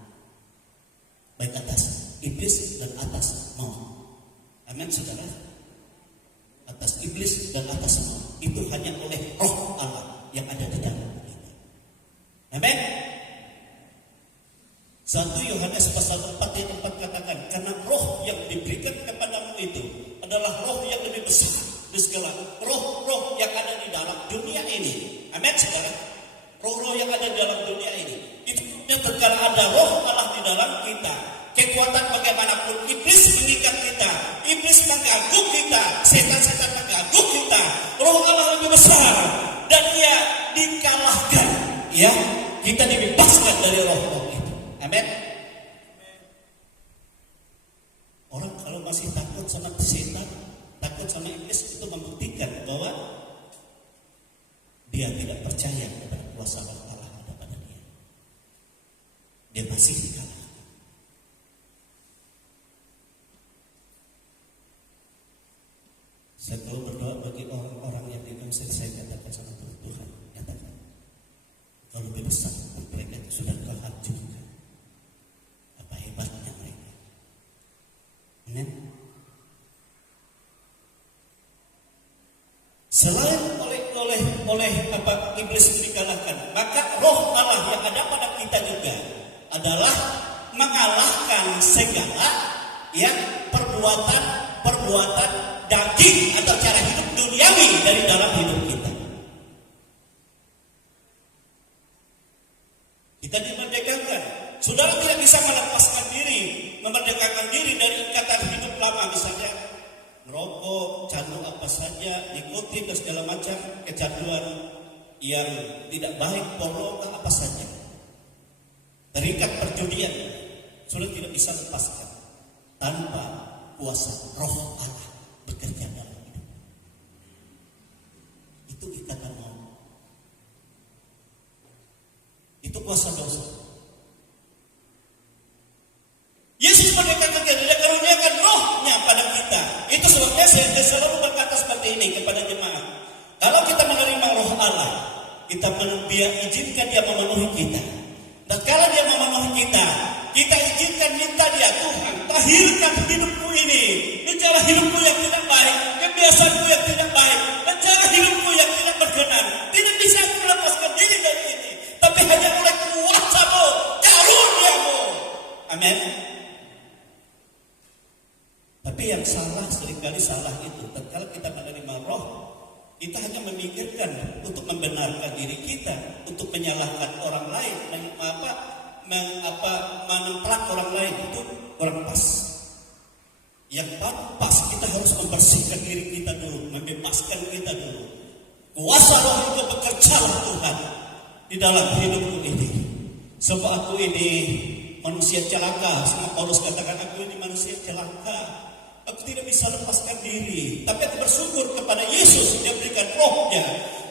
baik atas iblis dan atas maut. Amin, saudara. Atas iblis dan atas maut itu hanya oleh Roh Allah yang ada di dalam kita. Amin. 1 Yohanes pasal 4 ayat 4 katakan, karena roh yang diberikan kepadamu itu adalah roh yang lebih besar dari segala roh-roh yang ada di dalam dunia ini. Amin, saudara. Roh-roh yang ada di dalam dunia ini, itu tatkala ada roh Allah di dalam kita, kekuatan bagaimanapun iblis mengikat kita, iblis mengganggu kita, setan-setan mengganggu kita, roh Allah lebih besar dan ia dikalahkan. Ya, kita dibebaskan dari roh-roh itu. Amin. Orang kalau masih takut sama setan, takut sama iblis, itu membuktikan bahwa dia tidak percaya kepada kuasa Allah ada pada dia. Dia masih dikalahkan. Saya selalu berdoa bagi orang-orang yang dikasih, saya katakan sama Tuhan, katakan, kalau lebih besar mereka sudah kau hancurkan. Apa hebatnya mereka? Amin. Selain oleh apa iblis dikalahkan, maka roh Allah yang ada pada kita juga adalah mengalahkan segala, ya, perbuatan daging atau cara hidup duniawi dari dalam hidup kita. Kita dimerdekakan. Saudara tidak bisa melepaskan diri, memerdekakan diri dari ikatan hidup lama, misalnya merokok, candu apa saja, nikotin dan segala macam kecanduan yang tidak baik, porno, apa saja. Terikat perjudian sudah tidak bisa lepaskan tanpa kuasa Roh Allah bekerja dalam hidup. Itu ikatan maut. Itu kuasa dosa. Yesus mengatakan dia karuniakan Roh-Nya pada kita. Itu sebabnya saya selalu berkata seperti ini kepada jemaat. Kalau kita menerima Roh Allah, kita izinkan Dia memenuhi kita. Dan kalau Dia memenuhi kita izinkan minta Dia, Tuhan, tahirkan hidupku ini. Ini cara hidupku yang tidak baik, kebiasaanku yang tidak baik, dan cara hidupku yang tidak berkenan. Tidak bisa aku melepaskan diri dari ini, tapi hanya oleh kuasa-Mu, karunia-Mu. Amin. Tapi yang salah, seringkali salah itu, tatkala kita menerima Roh, kita hanya memikirkan untuk membenarkan diri kita, untuk menyalahkan orang lain, menempelak orang lain, itu orang pas. Yang pas kita harus membersihkan diri kita dulu, membebaskan kita dulu. Kuasa Roh itu bekerja Tuhan di dalam hidupku ini. Sebab aku ini manusia celaka, sama Paulus katakan aku ini manusia celaka. Aku tidak bisa lepaskan diri, tapi aku bersyukur kepada Yesus yang berikan Roh-Nya,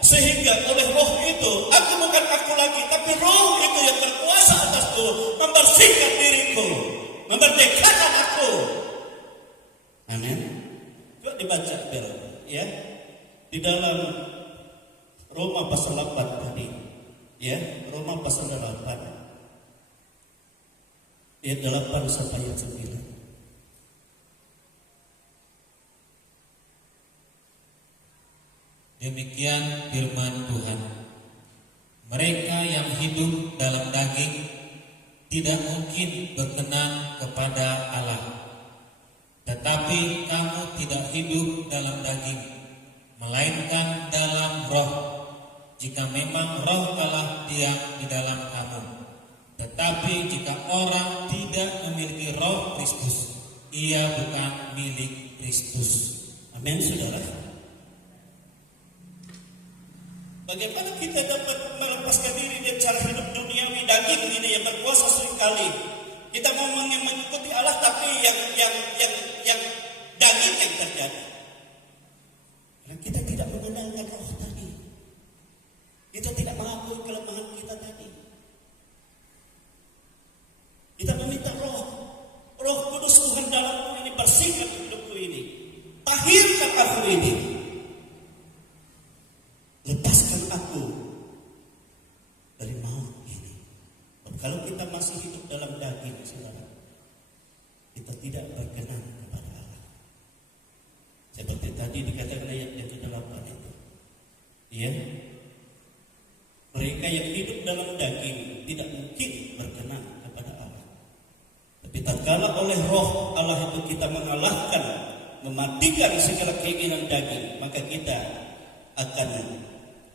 sehingga oleh Roh itu aku bukan aku lagi, tapi Roh itu yang berkuasa atasku, membersihkan diriku, memerdekakan aku. Amin. Coba dibaca ya, di dalam Roma pasal 8 tadi, ya, Roma pasal 8 ayat 8 sampai ayat 9. Demikian firman Tuhan. Mereka yang hidup dalam daging tidak mungkin berkenan kepada Allah. Tetapi kamu tidak hidup dalam daging, melainkan dalam Roh, jika memang Roh Allah diam di dalam kamu. Tetapi jika orang tidak memiliki Roh Kristus, ia bukan milik Kristus. Amin, saudara. Bagaimana kita dapat melepaskan diri dari cara hidup duniawi daging ini yang berkuasa seringkali? Kita mau mengikuti Allah, tapi yang daging yang terjadi. Karena kita tidak mengenalkan Roh tadi. Kita tidak mengakui kelemahan kita tadi. Kita meminta Roh Kudus Tuhan dalamku ini, bersihkan hidupku ini, tahirkan aku ini. Lepaskan aku dari maut ini. Kalau kita masih hidup dalam daging, saudara, kita tidak berkenan kepada Allah. Seperti tadi dikatakan ayat yang ke-8 itu. Ya. Mereka yang hidup dalam daging tidak mungkin berkenan kepada Allah. Tapi tatkala oleh Roh Allah itu kita mengalahkan, mematikan segala keinginan daging, maka kita akan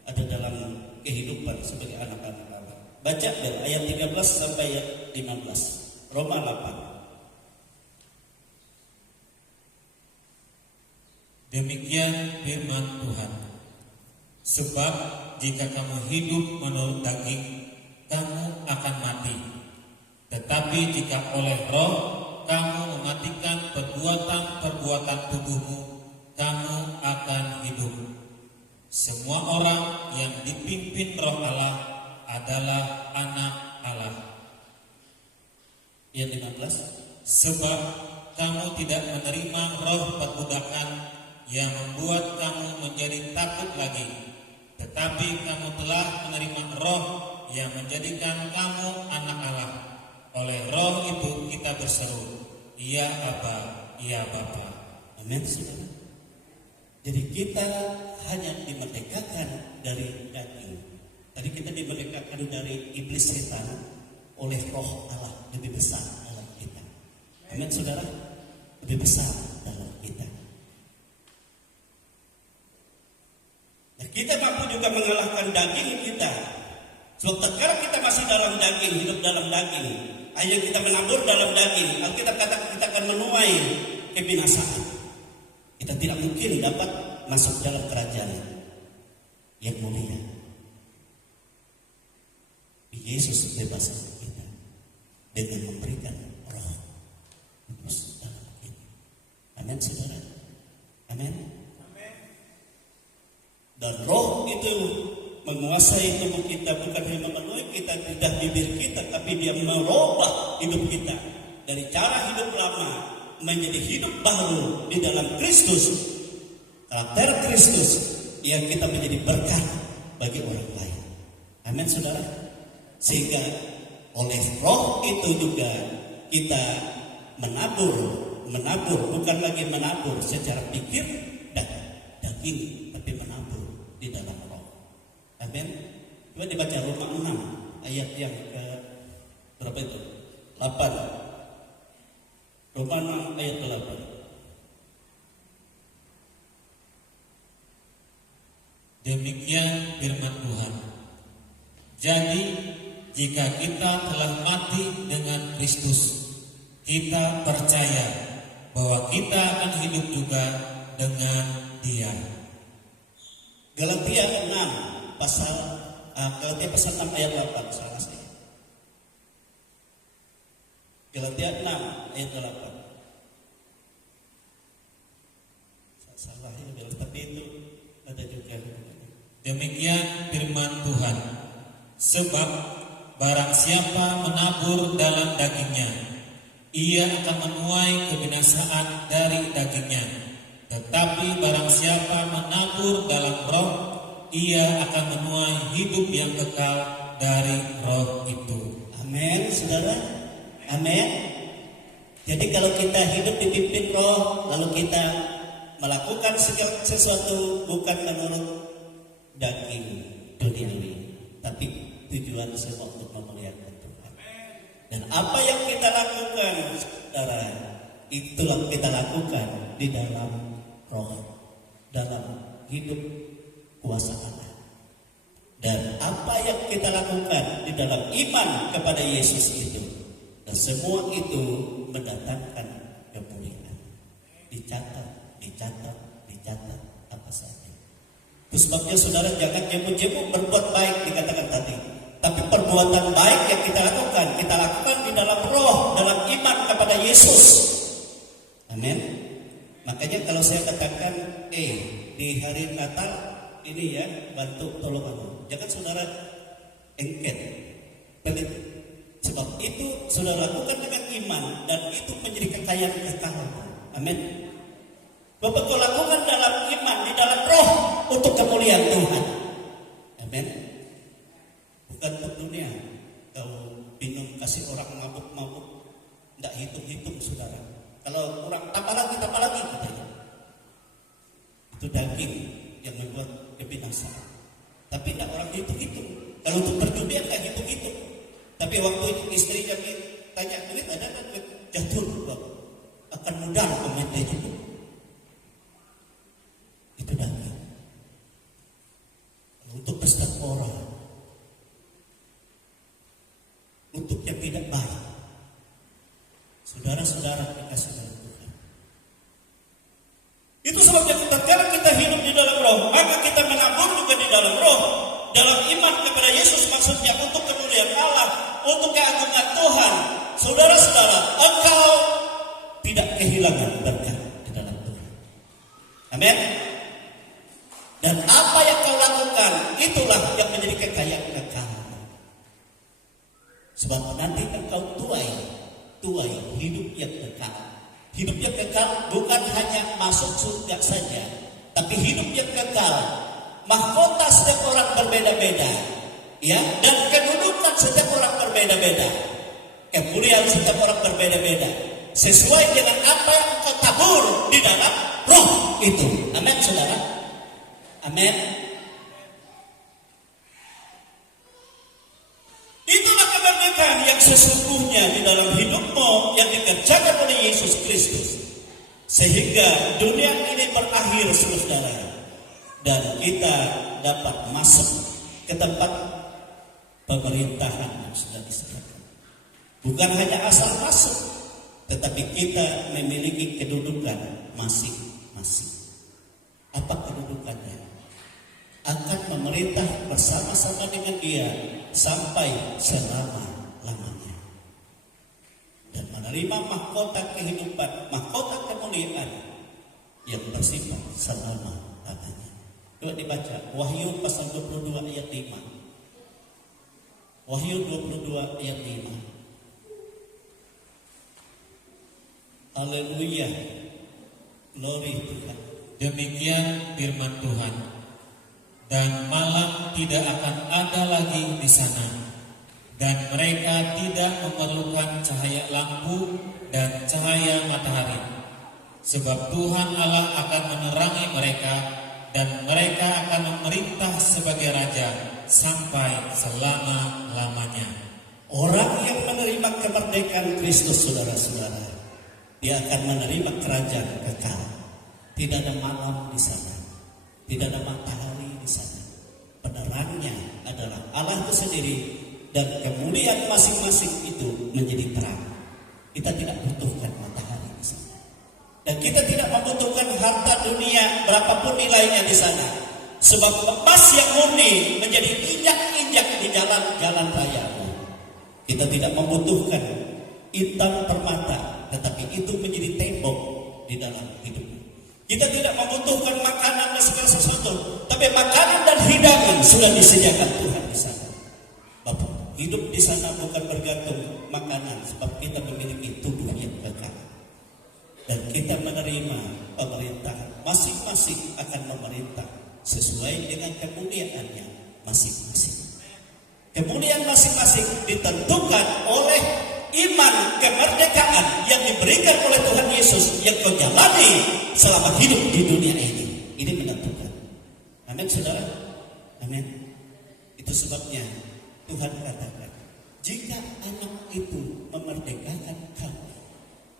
ada dalam kehidupan sebagai anak-anak Allah. Baca ayat 13 sampai ayat 15. Roma 8. Demikian firman Tuhan. Sebab jika kamu hidup menurut daging, kamu akan mati. Tetapi jika oleh Roh kamu mematikan perbuatan-perbuatan tubuhmu, kamu akan hidup. Semua orang yang dipimpin Roh Allah adalah anak Allah. Ayat 15. Sebab kamu tidak menerima roh perbudakan yang membuat kamu menjadi takut lagi, tetapi kamu telah menerima Roh yang menjadikan kamu anak Allah. Oleh Roh itu kita berseru, Ya Aba, Ya Bapa. Amin, saudara. Jadi kita hanya dimerdekakan dari daging. Tadi kita dimerdekakan dari iblis setan oleh Roh Allah lebih besar dalam kita. Amin, saudara. Lebih besar dalam kita. Nah, kita mampu juga mengalahkan daging kita. Sebab sekarang kita masih dalam daging, hidup dalam daging. Ayo kita menabur dalam daging. Alkitab katakan kita akan menuai kebinasaan. Kita tidak mungkin dapat masuk dalam kerajaan. yang mulia. Yesus bebaskan kita dengan memberikan roh kudus dalam kita. Amin saudara. Amin. Dan roh itu menguasai tubuh kita, bukan hanya memenuhi kita lidah bibir kita, tapi dia merubah hidup kita dari cara hidup lama menjadi hidup baru di dalam Kristus, karakter Kristus, yang kita menjadi berkat bagi orang lain. Amin saudara. Sehingga oleh roh itu juga kita menabur, bukan lagi menabur secara pikir dan daging, tapi menabur di dalam roh. Amin. Coba dibaca Roma 6 ayat yang ke berapa itu? 8. Roma 6 ayat ke-8. Demikian firman Tuhan. Jadi jika kita telah mati dengan Kristus, kita percaya bahwa kita akan hidup juga dengan Dia. Galatia 6 pasal 6 ayat 8, salah saya. Galatia 6 ayat 8. Salah ya, tapi itu ada juga. Demikian firman Tuhan. Sebab barang siapa menabur dalam dagingnya, ia akan menuai kebinasaan dari dagingnya. Tetapi barang siapa menabur dalam roh, ia akan menuai hidup yang kekal dari roh itu. Amin, saudara. Amin. Jadi kalau kita hidup dipimpin roh, lalu kita melakukan segala sesuatu bukan menurut daging duniawi, tapi tujuan semua untuk memuliakan Tuhan. Dan apa yang kita lakukan, saudara, itulah kita lakukan di dalam roh, dalam hidup kuasa Allah. Dan apa yang kita lakukan di dalam iman kepada Yesus itu, dan semua itu mendatangkan kemuliaan. Dicatat apa saja. Itu sebabnya saudara jangan jemu-jemu berbuat baik dikatakan tadi. Tapi perbuatan baik yang kita lakukan di dalam roh, dalam iman kepada Yesus. Amin. Makanya kalau saya katakan, di hari Natal ini ya, bantu tolong aku. Jangan saudara engket, pelit. Sebab itu saudara lakukan dengan iman dan itu menjadi kekayaan kekal. Amin. Bapak kau lakukan dalam iman, di dalam roh untuk kemuliaan Tuhan. Amin. Bukan untuk dunia. Kau minum kasih orang mabuk-mabuk, tidak hitung-hitung saudara. Kalau kurang tambah lagi katanya. Itu daging yang membuat kebinasaan. Tapi tidak orang hitung-hitung. Kalau untuk perjudian tidak hitung-hitung. Tapi waktu istrinya tanya duit ada kan jatuh, akan mudah komentar itu. Itu daging. Untuk pesta pora, untuk yang tidak baik, saudara-saudara dikasih dalam Tuhan. Itu sebabnya tatkala kita hidup di dalam roh, maka kita menabur juga di dalam roh, dalam iman kepada Yesus, maksudnya untuk kemuliaan Allah, untuk keagungan Tuhan. Saudara-saudara, engkau tidak kehilangan berkat di dalam Tuhan. Amin. Dan apa yang kau lakukan, itulah yang menjadi kekayaan kekal. Sebab nanti engkau tuai hidup yang kekal. Hidup yang kekal bukan hanya masuk surga saja, tapi hidup yang kekal. Mahkota setiap orang berbeda-beda, ya, dan kedudukan setiap orang berbeda-beda. Kemuliaan setiap orang berbeda-beda, sesuai dengan apa yang engkau tabur di dalam roh itu. Amin, saudara. Amin. Itulah kemerdekaan yang sesungguhnya di dalam hidupmu yang dikerjakan oleh Yesus Kristus. Sehingga dunia ini berakhir, saudara. Dan kita dapat masuk ke tempat pemerintahan yang sudah disediakan. Bukan hanya asal masuk, tetapi kita memiliki kedudukan masing-masing. Apa kedudukannya? Akan memerintah sampai selama-lamanya. Dan menerima mahkota kehidupan, mahkota kemuliaan yang bersifat selama-lamanya. Coba dibaca Wahyu pasal 22 ayat 5. Wahyu 22 ayat 5. Haleluya. Glory Tuhan. Demikian firman Tuhan. Dan malam tidak akan ada lagi di sana, dan mereka tidak memerlukan cahaya lampu dan cahaya matahari, sebab Tuhan Allah akan menerangi mereka, dan mereka akan memerintah sebagai raja sampai selama-lamanya. Orang yang menerima kemerdekaan Kristus, saudara-saudara, dia akan menerima kerajaan kekal. Tidak ada malam di sana, tidak ada matahari di sana. Penerangnya adalah Allah itu sendiri, dan kemudian masing-masing itu menjadi terang. Kita tidak butuhkan matahari di sana, dan kita tidak membutuhkan harta dunia berapapun nilainya di sana, sebab emas yang murni menjadi injak-injak di jalan-jalan raya. Kita tidak membutuhkan intan permata, tetapi itu menjadi tembok di dalam hidup. Kita tidak membutuhkan makanan dan segala sesuatu, tapi makanan dan hidangan sudah disediakan Tuhan di sana. Bapak, hidup di sana bukan bergantung makanan, sebab kita memiliki tubuh yang kekal. Dan kita menerima pemerintahan, masing-masing akan memerintah sesuai dengan kemuliaannya masing-masing. Kemuliaan masing-masing ditentukan oleh iman kemerdekaan yang diberikan oleh Tuhan Yesus yang kau jalani selama hidup di dunia ini. Ini menentukan. Amin, saudara. Amin. Itu sebabnya Tuhan katakan, jika anak itu memerdekakan kamu,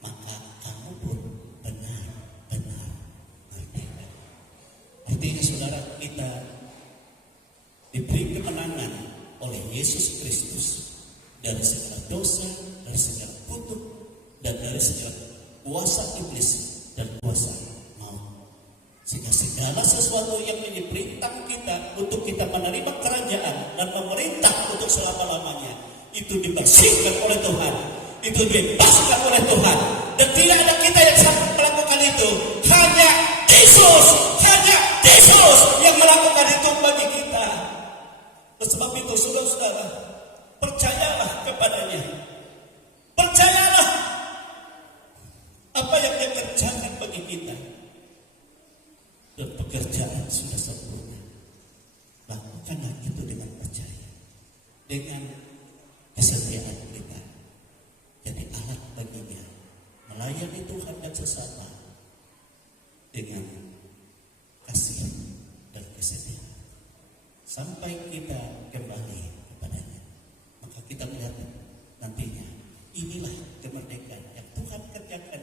maka kamu pun benar-benar merdeka. Artinya, saudara, kita diberi kemenangan oleh Yesus Kristus dari segala dosa, dari segala kutuk, dan dari segala kuasa iblis dan kuasa maut. Sehingga segala sesuatu yang diperintah kita untuk kita menerima kerajaan dan memerintah untuk selama-lamanya, itu dibersihkan oleh Tuhan, itu dibebaskan oleh Tuhan, dan tidak ada kita yang sanggup melakukan itu. Hanya Yesus yang melakukan itu bagi kita. Sebab itu, saudara-saudara, percayalah kepadanya. Percayalah apa yang dia kerjakan bagi kita. Dan pekerjaan sudah sempurna. Lakukanlah itu dengan percaya, dengan kesetiaan kita. Jadi alat baginya melayani Tuhan dan sesama dengan kasih dan kesetiaan. Sampai kita kembali kepadanya, maka kita melihat nantinya inilah kemerdekaan yang Tuhan kerjakan,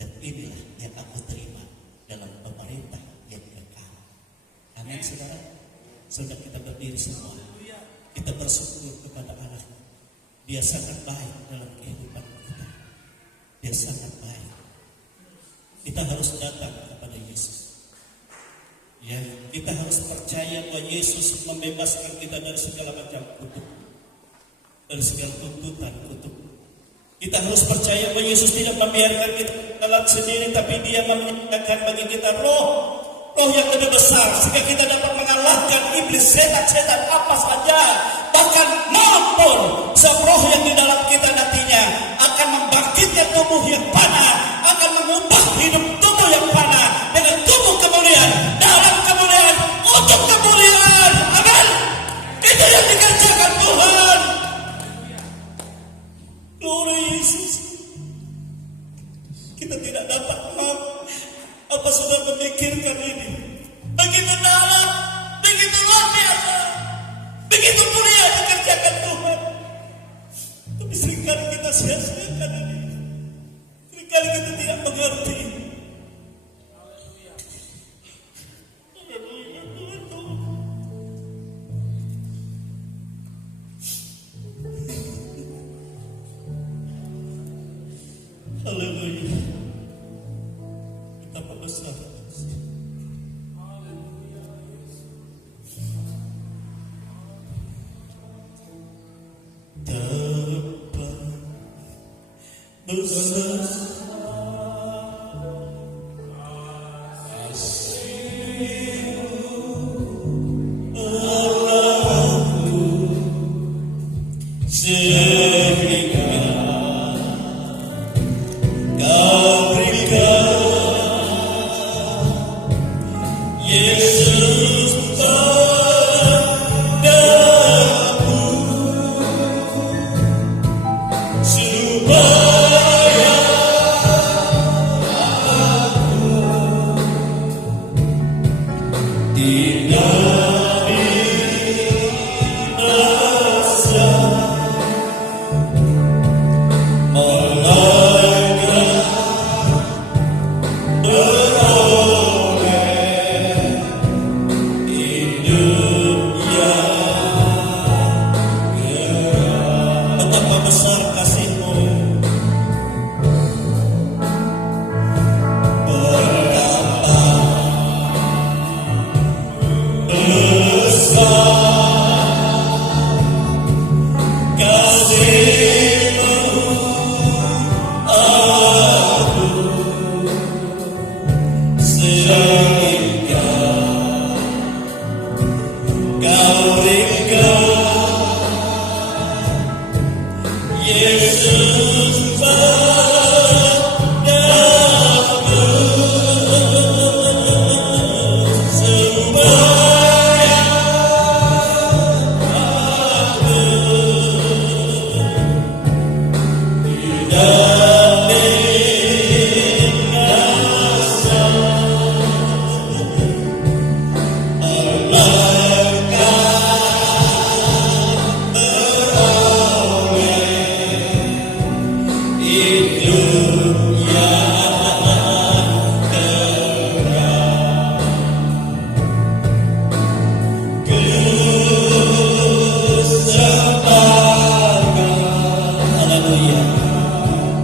dan inilah yang aku terima dalam pemerintah yang kekal. Amin, saudara. Sudah kita berdiri semua, kita bersyukur kepada Allah. Dia sangat baik dalam kehidupan kita. Dia sangat baik. Kita harus datang kepada Yesus. Ya, kita harus percaya bahwa Yesus membebaskan kita dari segala macam kutuk, dari segala tuntutan kutuk. Kita harus percaya bahwa Yesus tidak membiarkan kita dalam sendiri, tapi Dia menyediakan bagi kita roh yang lebih besar, sehingga kita dapat mengalahkan iblis, setan-setan apa saja, bahkan maut pun. Sebab roh yang di dalam kita nantinya akan membangkitkan tubuh yang panah, akan mengubah hidup tubuh yang panah dengan tubuh kemuliaan, dalam kemuliaan, untuk kemuliaan. Amin. Itu yang dikerjakan Tuhan. Glory Yesus. Kita tidak dapat apa sudah memikirkan ini. Begitu dalam, begitu luar biasa, begitu mulia dikerjakan Tuhan. Tapi seringkali kita sia-siakan ini. Seringkali kita tidak mengerti. Haleluya. Betapa besar. Sehingga kau berikan Yesus padaku, supaya tidak binasa, melainkan beroleh hidup yang kekal. Betapa besar kasih-Mu, betapa besar kasih-Mu aku, sehingga kau berikan Yesus padaku, supaya aku tidak binasa, melainkan beroleh hidup yang kekal. Kesempatan, haleluya.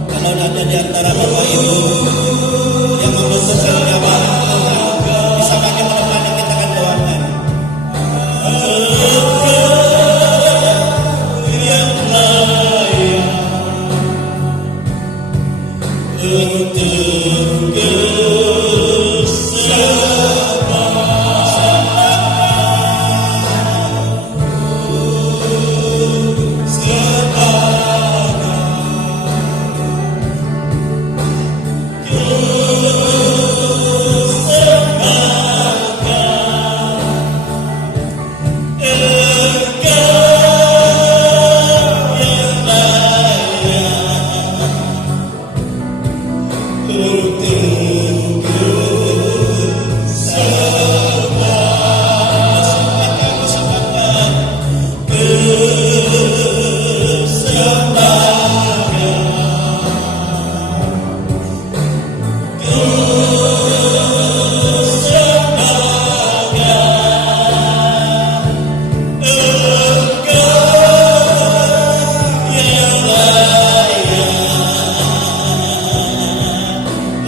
Kalau ada di antara Bapak Ibu yang membutuhkan kabar Tuhan, bisa kami menemani, kita akan doakan. Engkau yang layak untuk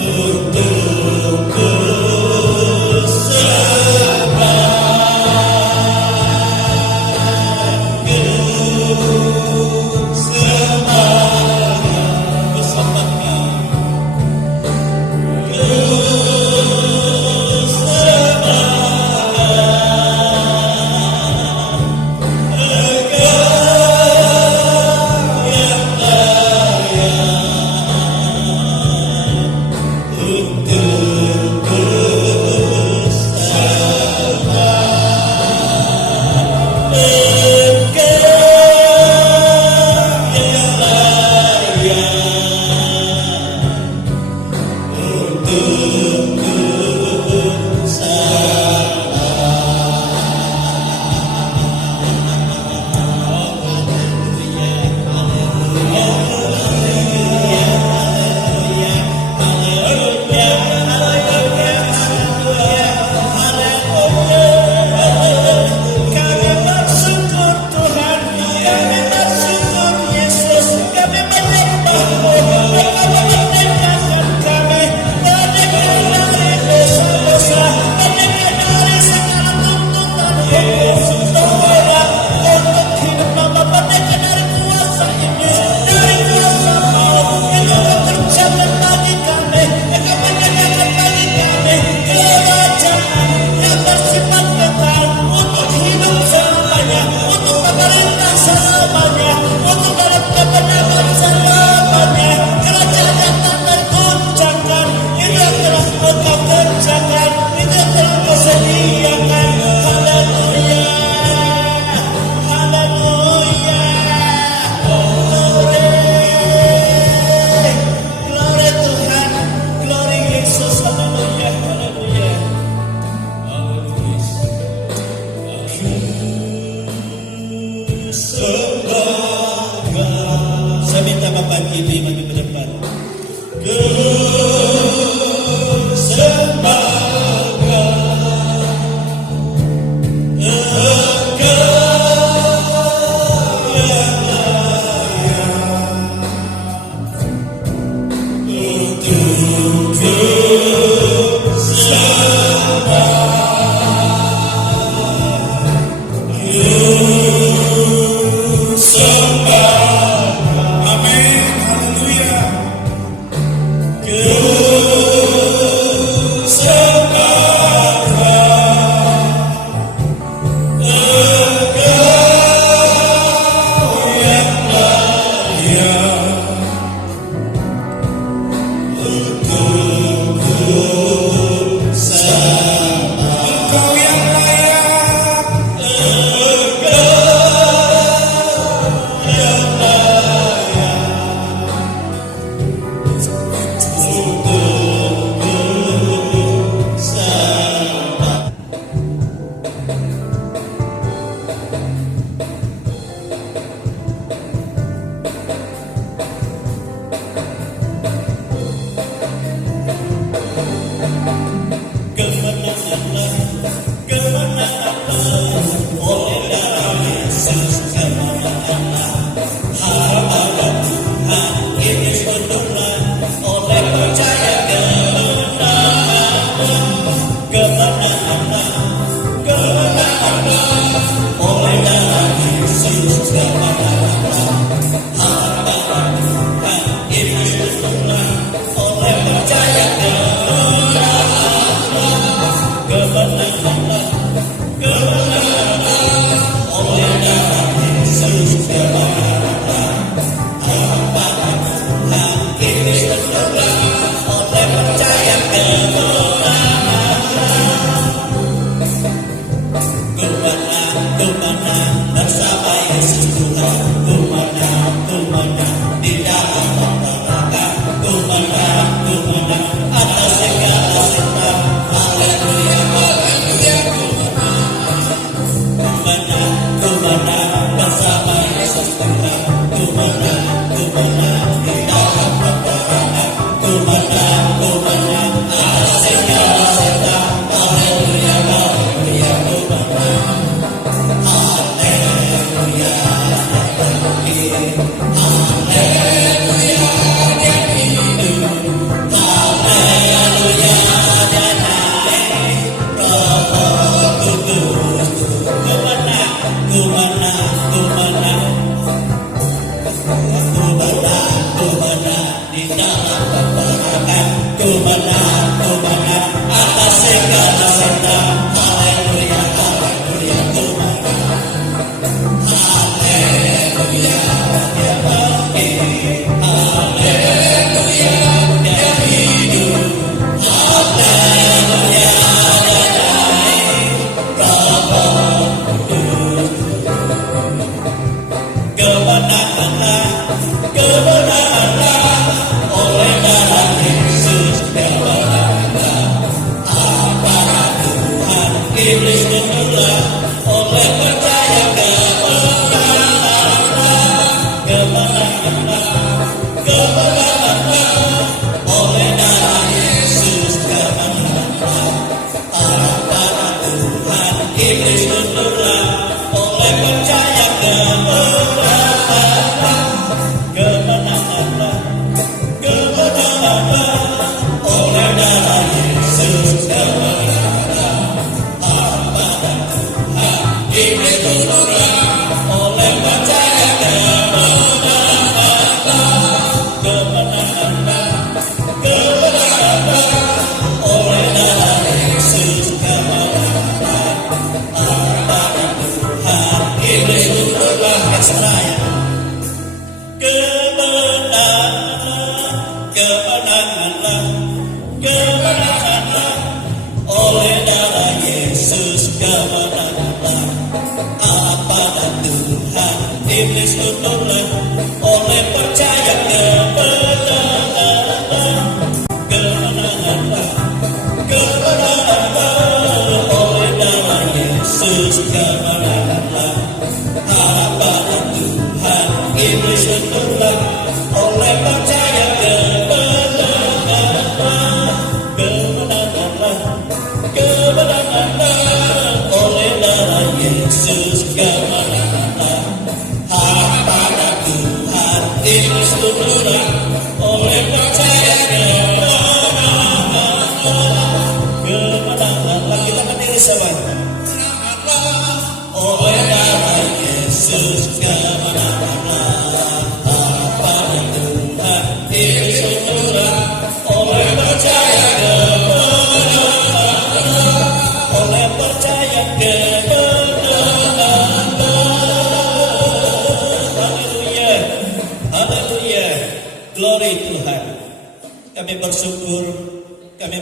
untuk telah kau kerjakan, itu yang telah kau sediakan. Haleluya, haleluya, glory, glory Tuhan, glory Yesus, haleluya, haleluya. Saya minta Bapak Gibi maju ke depan.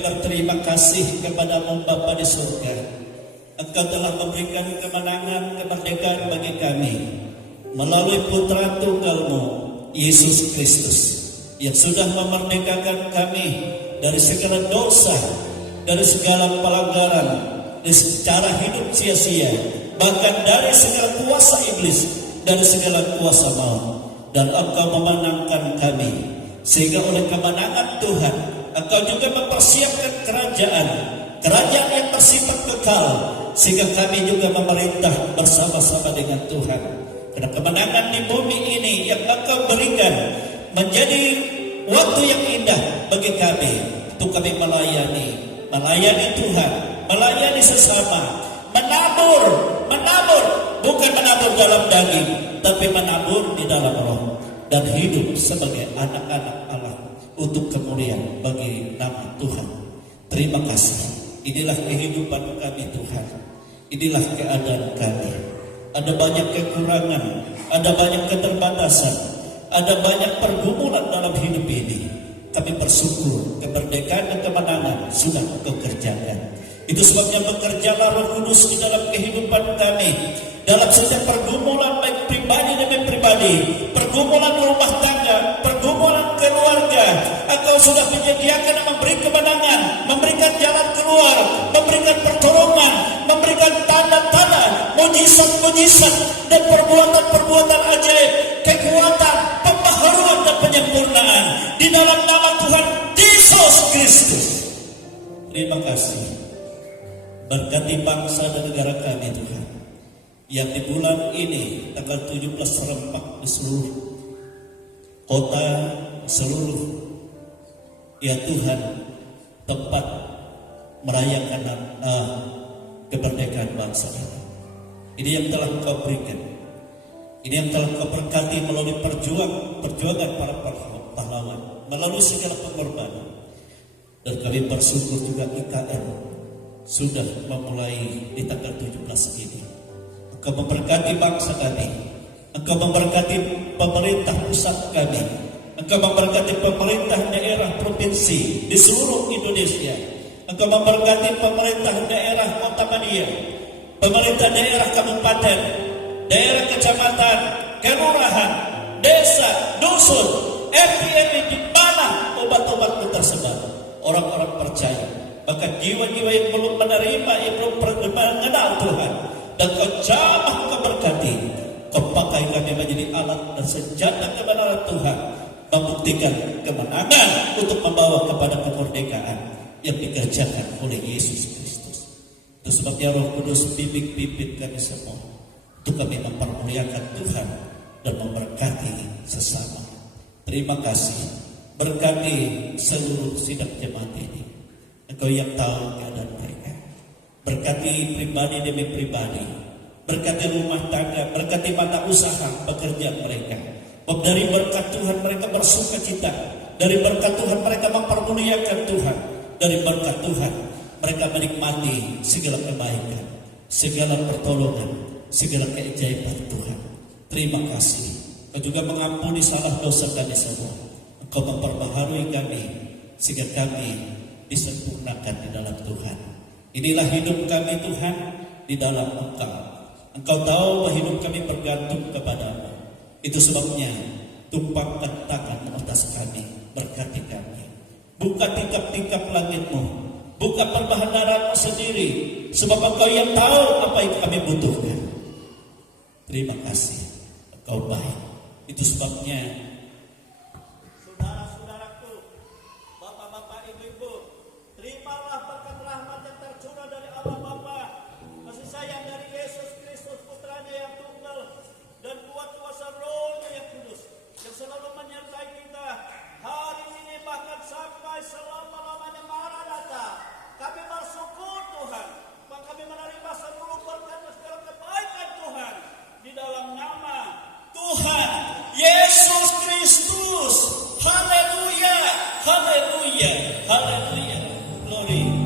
berterima kasih kepada-Mu Bapa di surga. Engkau telah memberikan kemenangan, kemerdekaan bagi kami melalui Putra Tunggal-Mu, Yesus Kristus, yang sudah memerdekakan kami dari segala dosa, dari segala pelanggaran, dari secara hidup sia-sia, bahkan dari segala kuasa iblis, dari segala kuasa maut. Dan Engkau memenangkan kami, sehingga oleh kemenangan Tuhan Engkau juga mempersiapkan kerajaan yang bersifat kekal, sehingga kami juga memerintah bersama-sama dengan Tuhan. Karena kemenangan di bumi ini yang Engkau berikan menjadi waktu yang indah bagi kami untuk kami melayani Tuhan, melayani sesama, menabur, bukan menabur dalam daging, tapi menabur di dalam roh, dan hidup sebagai anak-anak Allah untuk kemuliaan bagi nama Tuhan. Terima kasih. Inilah kehidupan kami Tuhan. Inilah keadaan kami. Ada banyak kekurangan, ada banyak keterbatasan, ada banyak pergumulan dalam hidup ini. Kami bersyukur kemerdekaan dan kemenangan sudah Engkau kerjakan. Itu sebabnya bekerjalah Roh Kudus di dalam kehidupan kami, dalam setiap pergumulan baik pribadi demi pribadi, pergumulan rumah tangga, pergumulan keluarga. Engkau sudah menyediakan dan memberi kemenangan, memberikan jalan keluar, memberikan pertolongan, memberikan tanda-tanda, mujizat-mujizat dan perbuatan-perbuatan ajaib, kekuatan, pembaharuan dan penyempurnaan di dalam nama Tuhan Yesus Kristus. Terima kasih. Berkati bangsa dan negara kami Tuhan, yang di bulan ini tanggal 17 serempak di seluruh kota, seluruh ya Tuhan tempat merayakan kemerdekaan bangsa kami. Ini yang telah Engkau berikan, ini yang telah Engkau berkati melalui perjuangan para pahlawan, melalui segala pengorbanan. Dan kami bersyukur juga IKN sudah memulai di tanggal 17 ini. Engkau memberkati bangsa kami, Engkau memberkati pemerintah pusat kami, Engkau memberkati pemerintah daerah provinsi di seluruh Indonesia, Engkau memberkati pemerintah daerah kota Madia, pemerintah daerah kabupaten, daerah kecamatan, kelurahan, desa, dusun, RT di mana obat-obat tersebar. Orang-orang percaya, bahkan jiwa-jiwa yang belum menerima, yang belum mengenal Tuhan, dan Kau jamah, Kau berkati, Kau pakai kami menjadi alat dan senjata kebenaran Tuhan, membuktikan kemenangan untuk membawa kepada kemerdekaan yang dikerjakan oleh Yesus Kristus. Itu sebabnya Roh Kudus bimbing kami semua untuk kami mempermuliakan Tuhan dan memberkati sesama. Terima kasih. Berkati seluruh sidang jemaat ini. Engkau yang tahu keadaan mereka. Berkati pribadi demi pribadi. Berkati rumah tangga, berkati mata usaha pekerjaan mereka. Dari berkat Tuhan mereka bersuka cita. Dari berkat Tuhan mereka mempermuliakan Tuhan. Dari berkat Tuhan mereka menikmati segala kebaikan, segala pertolongan, segala keajaiban Tuhan. Terima kasih. Kau juga mengampuni salah dosa kami semua. Engkau memperbaharui kami sehingga kami disempurnakan di dalam Tuhan. Inilah hidup kami Tuhan di dalam Engkau. Engkau tahu bahwa hidup kami bergantung kepada-Mu. Itu sebabnya tumpangkan tangan atas kami, berkati kami. Buka tingkap-tingkap langit-Mu, buka perbaharan-Mu sendiri, sebab Engkau yang tahu apa yang kami butuhkan. Terima kasih, Engkau baik. Itu sebabnya terimalah berkat rahmat yang tercurah dari Allah Bapa, kasih sayang dari Yesus Kristus Putranya yang tunggal, dan kuat kuasa Roh-Nya yang kudus yang selalu menyertai kita hari ini bahkan sampai selama-lamanya. Maranatha. Kami bersyukur Tuhan, bahwa kami menerima seluruh berkat dan segala kebaikan Tuhan di dalam nama Tuhan Yesus Kristus. Haleluya, haleluya, haleluya. Glory.